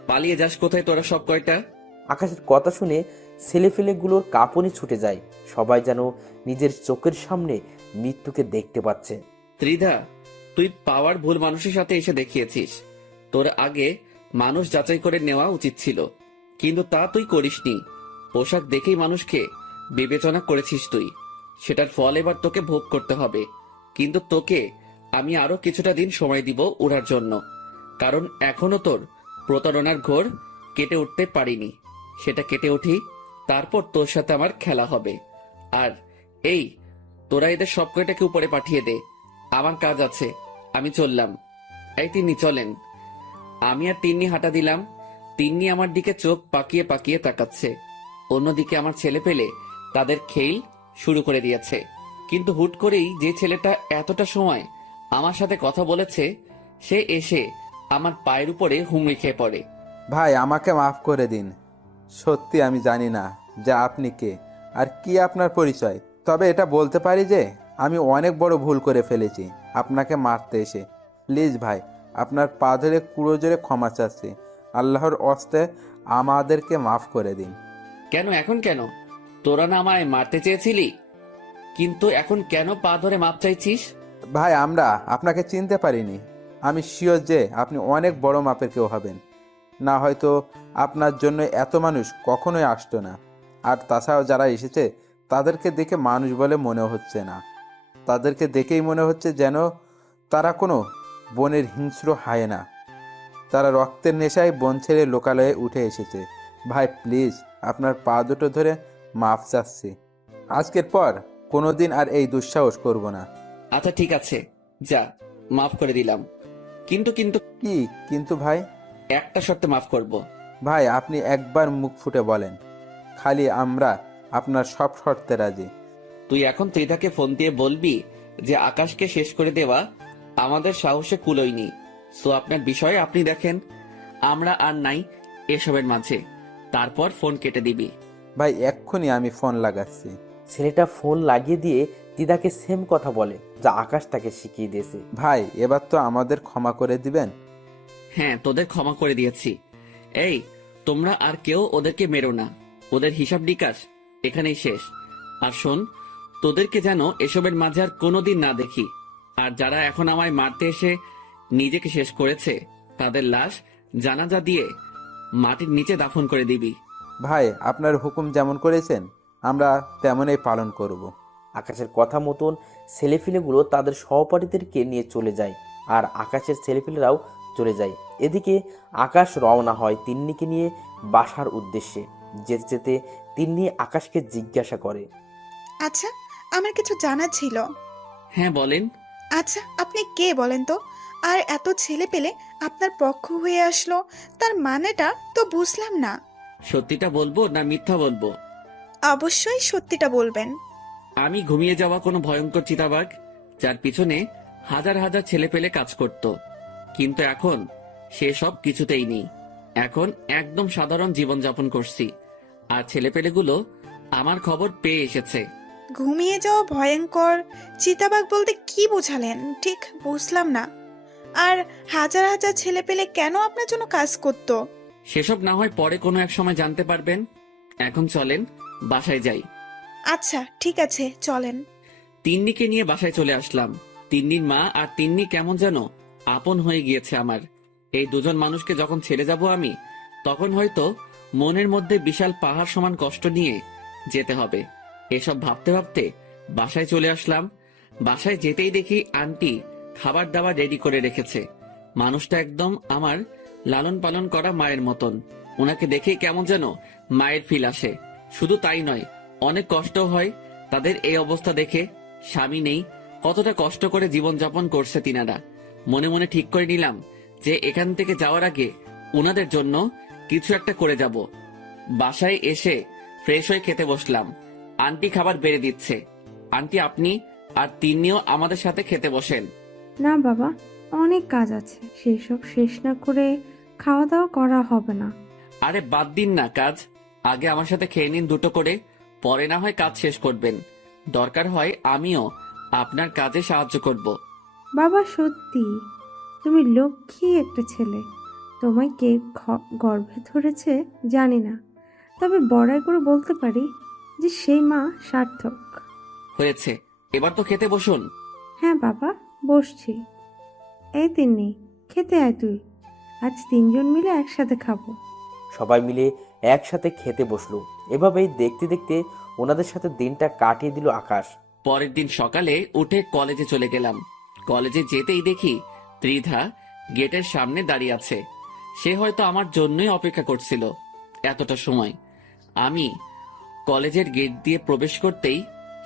পালিয়ে যাস কোথায় তোরা সব কয়টা। আকাশের কথা শুনে ছেলেফেলেগুলোর কাঁপুনি ছুটে যায়। সবাই যেন নিজের চোখের সামনে মৃত্যুকে দেখতে পাচ্ছে। ত্রিধা, তুই পাওয়ার ভুল মানুষের সাথে এসে দেখিয়েছিস। তোর আগে মানুষ যাচাই করে নেওয়া উচিত ছিল, কিন্তু তা তুই করিসনি। পোশাক দেখেই মানুষকে বিবেচনা করেছিস তুই। সেটার ফল এবার তোকে ভোগ করতে হবে। কিন্তু তোকে আমি আরো কিছুটা দিন সময় দিব ওড়ার জন্য, কারণ এখনো তোর প্রতারণার ঘোর কেটে উঠতে পারিনি। সেটা কেটে উঠি, তারপর তোর সাথে আমার খেলা হবে। আর এই, তোরা এদের সব কয়টাকে উপরে পাঠিয়ে দে, আমার কাজ আছে, আমি চললাম। এই তিন্নি চলেন। আমি আর তিন্নি হাঁটা দিলাম। তিন্নি আমার দিকে চোখ পাকিয়ে পাকিয়ে তাকাচ্ছে। অন্যদিকে আমার ছেলে পেলে তাদের খেল শুরু করে দিয়েছে। কিন্তু হুট করেই যে ছেলেটা এতটা সময় আমার সাথে কথা বলেছে, সে এসে আমার পায়ের উপরে হুমড়ি খেয়ে পড়ে। ভাই, আমাকে মাফ করে দিন। সত্যি আমি জানি না যে আপনি কে আর কি আপনার পরিচয়। তবে এটা বলতে পারি যে আমি অনেক বড় ভুল করে ফেলেছি আপনাকে মারতে এসে। প্লিজ ভাই, আপনার পা ধরে কুড়ো জোরে ক্ষমা চাচ্ছি। আল্লাহর ওয়াস্তে আমাদেরকে মাফ করে দিন। কেন এখন কেন? তোরা না আমায় মারতে চেয়েছিলি, কিন্তু এখন কেন পা ধরে মাপ চাইছিস? ভাই, আমরা আপনাকে চিনতে পারিনি। আমি শিওর যে আপনি অনেক বড় মাপের কেউ হবেন, না হয়তো আপনার জন্য এত মানুষ কখনোই আসতো না। আর তাছাড়াও যারা এসেছে তাদেরকে দেখে মানুষ বলে মনে হচ্ছে না। তাদেরকে দেখেই মনে হচ্ছে যেন তারা কোনো বনের হিংস্র হায়েনা। তারা রক্তের নেশায় বন ছেড়ে লোকালয়ে উঠে এসেছে। ভাই প্লিজ, আপনার পা দুটো ধরে মাফ চাচ্ছি। আজকের পর কোনোদিন আর এই দুঃসাহস করব না। আচ্ছা ঠিক আছে, যা, মাফ করে দিলাম। কিন্তু কিন্তু কি কিন্তু ভাই? একটা শর্তে মাফ করব। ভাই আপনি একবার মুখ ফুটে বলেন, খালি আমরা আপনার সব শর্তে রাজি। তুই এখন ত্রিধাকে ফোন দিয়ে বলবি যে আকাশকে শেষ করে দেওয়া আমাদের সাহসে কুলোয়নি। সো আপনার বিষয়ে আপনি দেখেন, আমরা আর নাই এসবের মাঝে। তারপর ফোন কেটে দিবি। ভাই এক্ষুনি আমি ফোন লাগাচ্ছি। ছেলেটা ফোন লাগিয়ে দিয়ে দিদাকে সেম কথা বলে যা আকাশ তাকে শিখিয়ে দিয়েছে। ভাই এবার তো আমাদের ক্ষমা করে দিবেন। হ্যাঁ, তোদের ক্ষমা করে দিয়েছি। এই, তোমরা আর কেউ ওদেরকে মেরো না। ওদের হিসাব নিকাশ এখানেই শেষ। আর শোন, তোদেরকে যেন এসবের মাঝে আর কোনোদিন না দেখি। আর যারা এখন আমায় মারতে এসে নিজেকে শেষ করেছে, তাদের লাশ জানাজা দিয়ে মাটির নিচে দাফন করে দিবি। ভাই আপনার হুকুম যেমন করেছেন আমরা তেমনই পালন করব। আকাশের কথা মতন ছেলেপিলেগুলো তাদের সহপাঠীদেরকে নিয়ে চলে যায়, আর আকাশের ছেলেপিলেরাও চলে যায়। এদিকে আকাশ রওনা হয় তিন্নিকে নিয়ে বাসার উদ্দেশ্যে। যেতে যেতে তিন্নি আকাশকে জিজ্ঞাসা করে, আচ্ছা, আমার কিছু জানা ছিল। হ্যাঁ বলেন। আচ্ছা, আপনি কে বলেন তো? আর এত ছেলে পেলে আপনার পক্ষ হয়ে আসলো, তার মানেটা তো বুঝলাম না। সত্যিটা বলবো না মিথ্যা বলবো? অবশ্যই সত্যিটা বলবেন। আমি ঘুমিয়ে যাওয়া কোনো ভয়ঙ্কর চিতাবাঘ, যার পিছনে হাজার হাজার ছেলে পেলে কাজ করত। কিন্তু এখন সেসব কিছুতেই নেই। এখন একদম সাধারণ জীবনযাপন করছি। আর ছেলেপেলেগুলো আমার খবর পেয়ে এসেছে। ঘুমিয়ে যাওয়া ভয়ঙ্কর চিতাবাঘ বলতে কি বোঝালেন ঠিক বুঝলাম না। আর হাজার হাজার ছেলে পেলে কেন আপনার জন্য কাজ করতো? সেসব না হয় পরে কোনো এক সময় জানতে পারবেন। এখন চলেন, বাসায় যাই। আচ্ছা ঠিক আছে, চলেন। তিন্নিকে নিয়ে বাসায় চলে আসলাম। তিন্নির মা আর তিন্নি কেমন যেন আপন হয়ে গিয়েছে আমার। এই দুজন মানুষকে যখন ছেড়ে যাব আমি, তখন হয়তো মনের মধ্যে বিশাল পাহাড় সমান কষ্ট নিয়ে যেতে হবে। এসব ভাবতে ভাবতে বাসায় চলে আসলাম। বাসায় যেতেই দেখি আন্টি খাবার দাবার রেডি করে রেখেছে। মানুষটা একদম আমার লালন পালন করা মায়ের মতন। ওনাকে দেখে কেমন যেন মায়ের ফিল আসে। শুধু তাই নয়, অনেক কষ্ট হয় তাদের এই অবস্থা দেখে। স্বামী নেই, কতটা কষ্ট করে জীবনযাপন করছে তিনারা। মনে মনে ঠিক করে নিলাম যে এখান থেকে যাওয়ার আগে ওনাদের জন্য কিছু একটা করে যাব। বাসায় এসে ফ্রেশ হয়ে খেতে বসলাম। আন্টি খাবার বেড়ে দিচ্ছে। আন্টি আপনি আর তিন্নিও আমাদের সাথে খেতে বসেন। না বাবা, অনেক কাজ আছে, সেসব শেষ না করে খাওয়া দাওয়া করা হবে না। আরে বাদ দিন না কাজ, আগে আমার সাথে খেয়ে নিন দুটো করে, পরে না হয় কাজ শেষ করবেন। দরকার হয় আমিও আপনার কাজে সাহায্য করব। বাবা সত্যি তুমি লক্ষ্মী একটা ছেলে। তোমায় কে গর্ভে ধরেছে জানি না, তবে বড়াই করে বলতে পারি যে সেই মা সার্থক। হয়েছে, এবার তো খেতে বসুন। হ্যাঁ বাবা, বসছি। এই তিন্নি, খেতে আয় তুই। আজ তিনজন মিলে একসাথে খাবো। সবাই মিলে একসাথে খেতে বসলো। এভাবেই দেখতে দেখতে ওনাদের সাথে দিনটা কাটিয়ে দিল আকাশ। পরের দিন সকালে উঠে কলেজে চলে গেলাম। কলেজে যেতেই দেখি ত্রিধা গেটের সামনে দাঁড়িয়ে আছে। সে হয়তো আমার জন্যই অপেক্ষা করছিল এতটা সময়। আমি কলেজের গেট দিয়ে প্রবেশ করতেই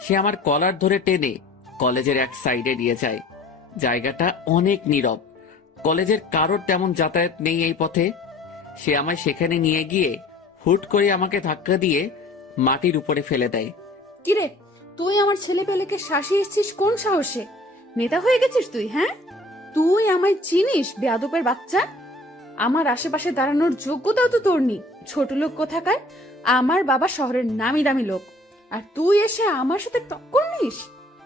সে আমার কলার ধরে টেনে কলেজের এক সাইডে নিয়ে যায়। জায়গাটা অনেক নীরব, কলেজের কারোর তেমন যাতায়াত নেই এই পথে। সে আমায় সেখানে নিয়ে গিয়ে হুট করে আমাকে ধাক্কা দিয়ে মাটির উপরে ফেলে দেয়। কিরে, তুই আমার ছেলে পেলেকে শাসিয়েছিস কোন সাহসে? নেতা হয়ে গেছিস তুই? হ্যাঁ, তুই আমায় চিনিস বেয়াদবের বাচ্চা? আমার আশেপাশে দাঁড়ানোর যোগ্যতাও তো তোর নেই, ছোট লোক কোথাকার। আমার বাবা শহরের নামি দামি লোক, আর তুই এসে আমার সাথে টক্কর নিস?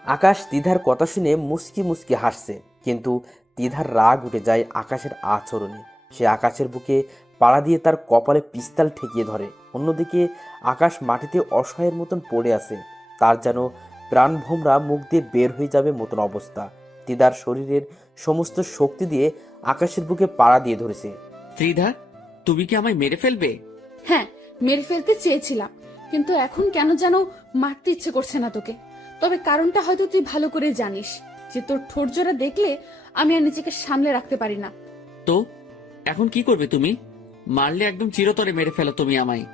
আকাশ তিধার কথা শুনে মুস্কি মুস্কি হাসছে, কিন্তু তিধার রাগ উঠে যায় আকাশের আচরণে। সে আকাশের বুকে পাড়া দিয়ে তার কপালে পিস্তাল ঠেকিয়ে ধরে। অন্যদিকে আকাশ মাটিতে অসহায়ের মতন পড়ে আছে, তার যেন প্রাণভোমরা মুখ দিয়ে বের হয়ে যাবে মতন অবস্থা। তিধার শরীরের সমস্ত শক্তি দিয়ে আকাশের বুকে পাড়া দিয়ে ধরেছে। ত্রিধা, তুমি কি আমায় মেরে ফেলবে? হ্যাঁ, মেরে ফেলতে চেয়েছিলাম, কিন্তু এখন কেন যেন মারতে ইচ্ছে করছে না তোকে। তবে কারণটা হয়তো তুই ভালো করে জানিস, যে তোর ঠোঁট জোড়া দেখলে আমি আর নিজেকে সামলে রাখতে পারি না। তো এখন কি করবে তুমি? মারলে একদম চিরতরে মেরে ফেলো তুমি আমায়।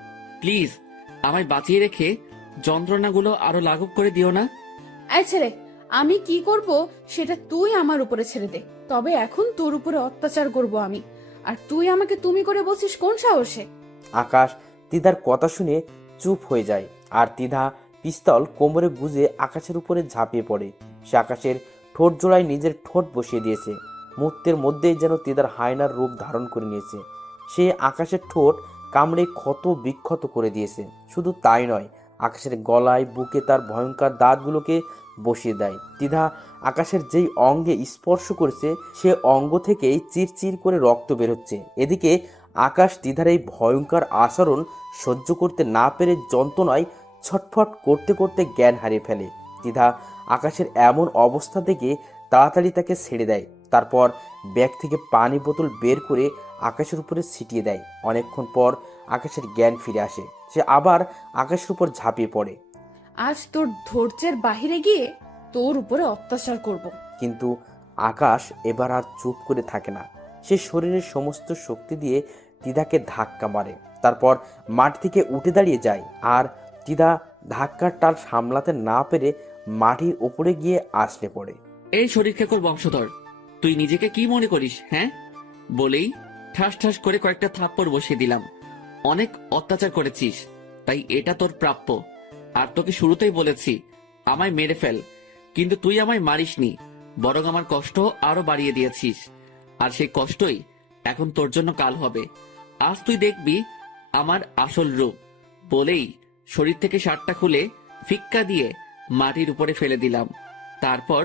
প্লিজ আমায় বাঁচিয়ে রেখে যন্ত্রণাগুলো আরো লাঘব করে দিও না। এই ছেলে, আমি কি করব সেটা তুই আমার উপরে ছেড়ে দে। তবে এখন তোর উপরে অত্যাচার করব আমি, আর তুই আমাকে তুমি করে বলছিস কোন সাহসে? আকাশ তিধার কথা শুনে চুপ হয়ে যায়, আর তিধা পিস্তল কোমরে গুজে আকাশের উপরে ঝাঁপিয়ে পড়ে। সে আকাশের ঠোঁট জোড়ায় নিজের ঠোঁট বসিয়ে দিয়েছে। মুহূর্তের মধ্যেই যেন তিধার হায়নার রূপ ধারণ করে নিয়েছে। সে আকাশের ঠোঁট কামড়ে ক্ষত বিক্ষত করে দিয়েছে। শুধু তাই নয়, আকাশের গলায় বুকে তার ভয়ঙ্কর দাঁতগুলোকে বসিয়ে দেয়। তিধা আকাশের যেই অঙ্গে স্পর্শ করেছে সে অঙ্গ থেকেই চিরচির করে রক্ত বেরোচ্ছে। এদিকে আকাশ তিধার এই ভয়ঙ্কর আচরণ সহ্য করতে না পেরে যন্ত্রণায় ছটফট করতে করতে জ্ঞান হারিয়ে ফেলে। তিধা আকাশের এমন অবস্থা দেখে তাড়াতাড়ি তাকে ছেড়ে দেয়। তারপর ব্যাগ থেকে পানি বোতল বের করে আকাশের উপরে ছিটিয়ে দেয়। অনেকক্ষণ পর আকাশের জ্ঞান ফিরে আসে। সে আবার আকাশের উপর ঝাঁপিয়ে পড়ে। আজ তোর ধৈর্যের বাহিরে গিয়ে তোর উপরে অত্যাচার করব। কিন্তু আকাশ এবার আর চুপ করে থাকে না। সে শরীরের সমস্ত শক্তি দিয়ে তিধাকে ধাক্কা মারে। তারপর মাঠ থেকে উঠে দাঁড়িয়ে যায়, আর তিধা ধাক্কার টাল সামলাতে না পেরে মাটির ওপরে গিয়ে আছড়ে পড়ে। এই শরীর খেকর বংশধর, তুই নিজেকে কি মনে করিস? হ্যাঁ, বলেই ঠাস ঠাস করে কয়েকটা থাপ্পড় বসিয়ে দিলাম। অনেক অত্যাচার করেছিস, তাই এটা তোর প্রাপ্য। আর তোকে শুরুতেই বলেছি আমায় মেরে ফেল, কিন্তু তুই আমায় মারিসনি, বরং আমার কষ্ট আরো বাড়িয়ে দিয়েছিস। আর সেই কষ্টই এখন তোর জন্য কাল হবে। আজ তুই দেখবি আমার আসল রূপ। বলেই শরীর থেকে শার্টটা খুলে ফিক্কা দিয়ে মাটির উপরে ফেলে দিলাম। তারপর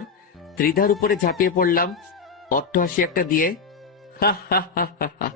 ত্রিধার উপরে ঝাঁপিয়ে পড়লাম অট্টহাসি একটা দিয়ে। হা হা হা হা হা।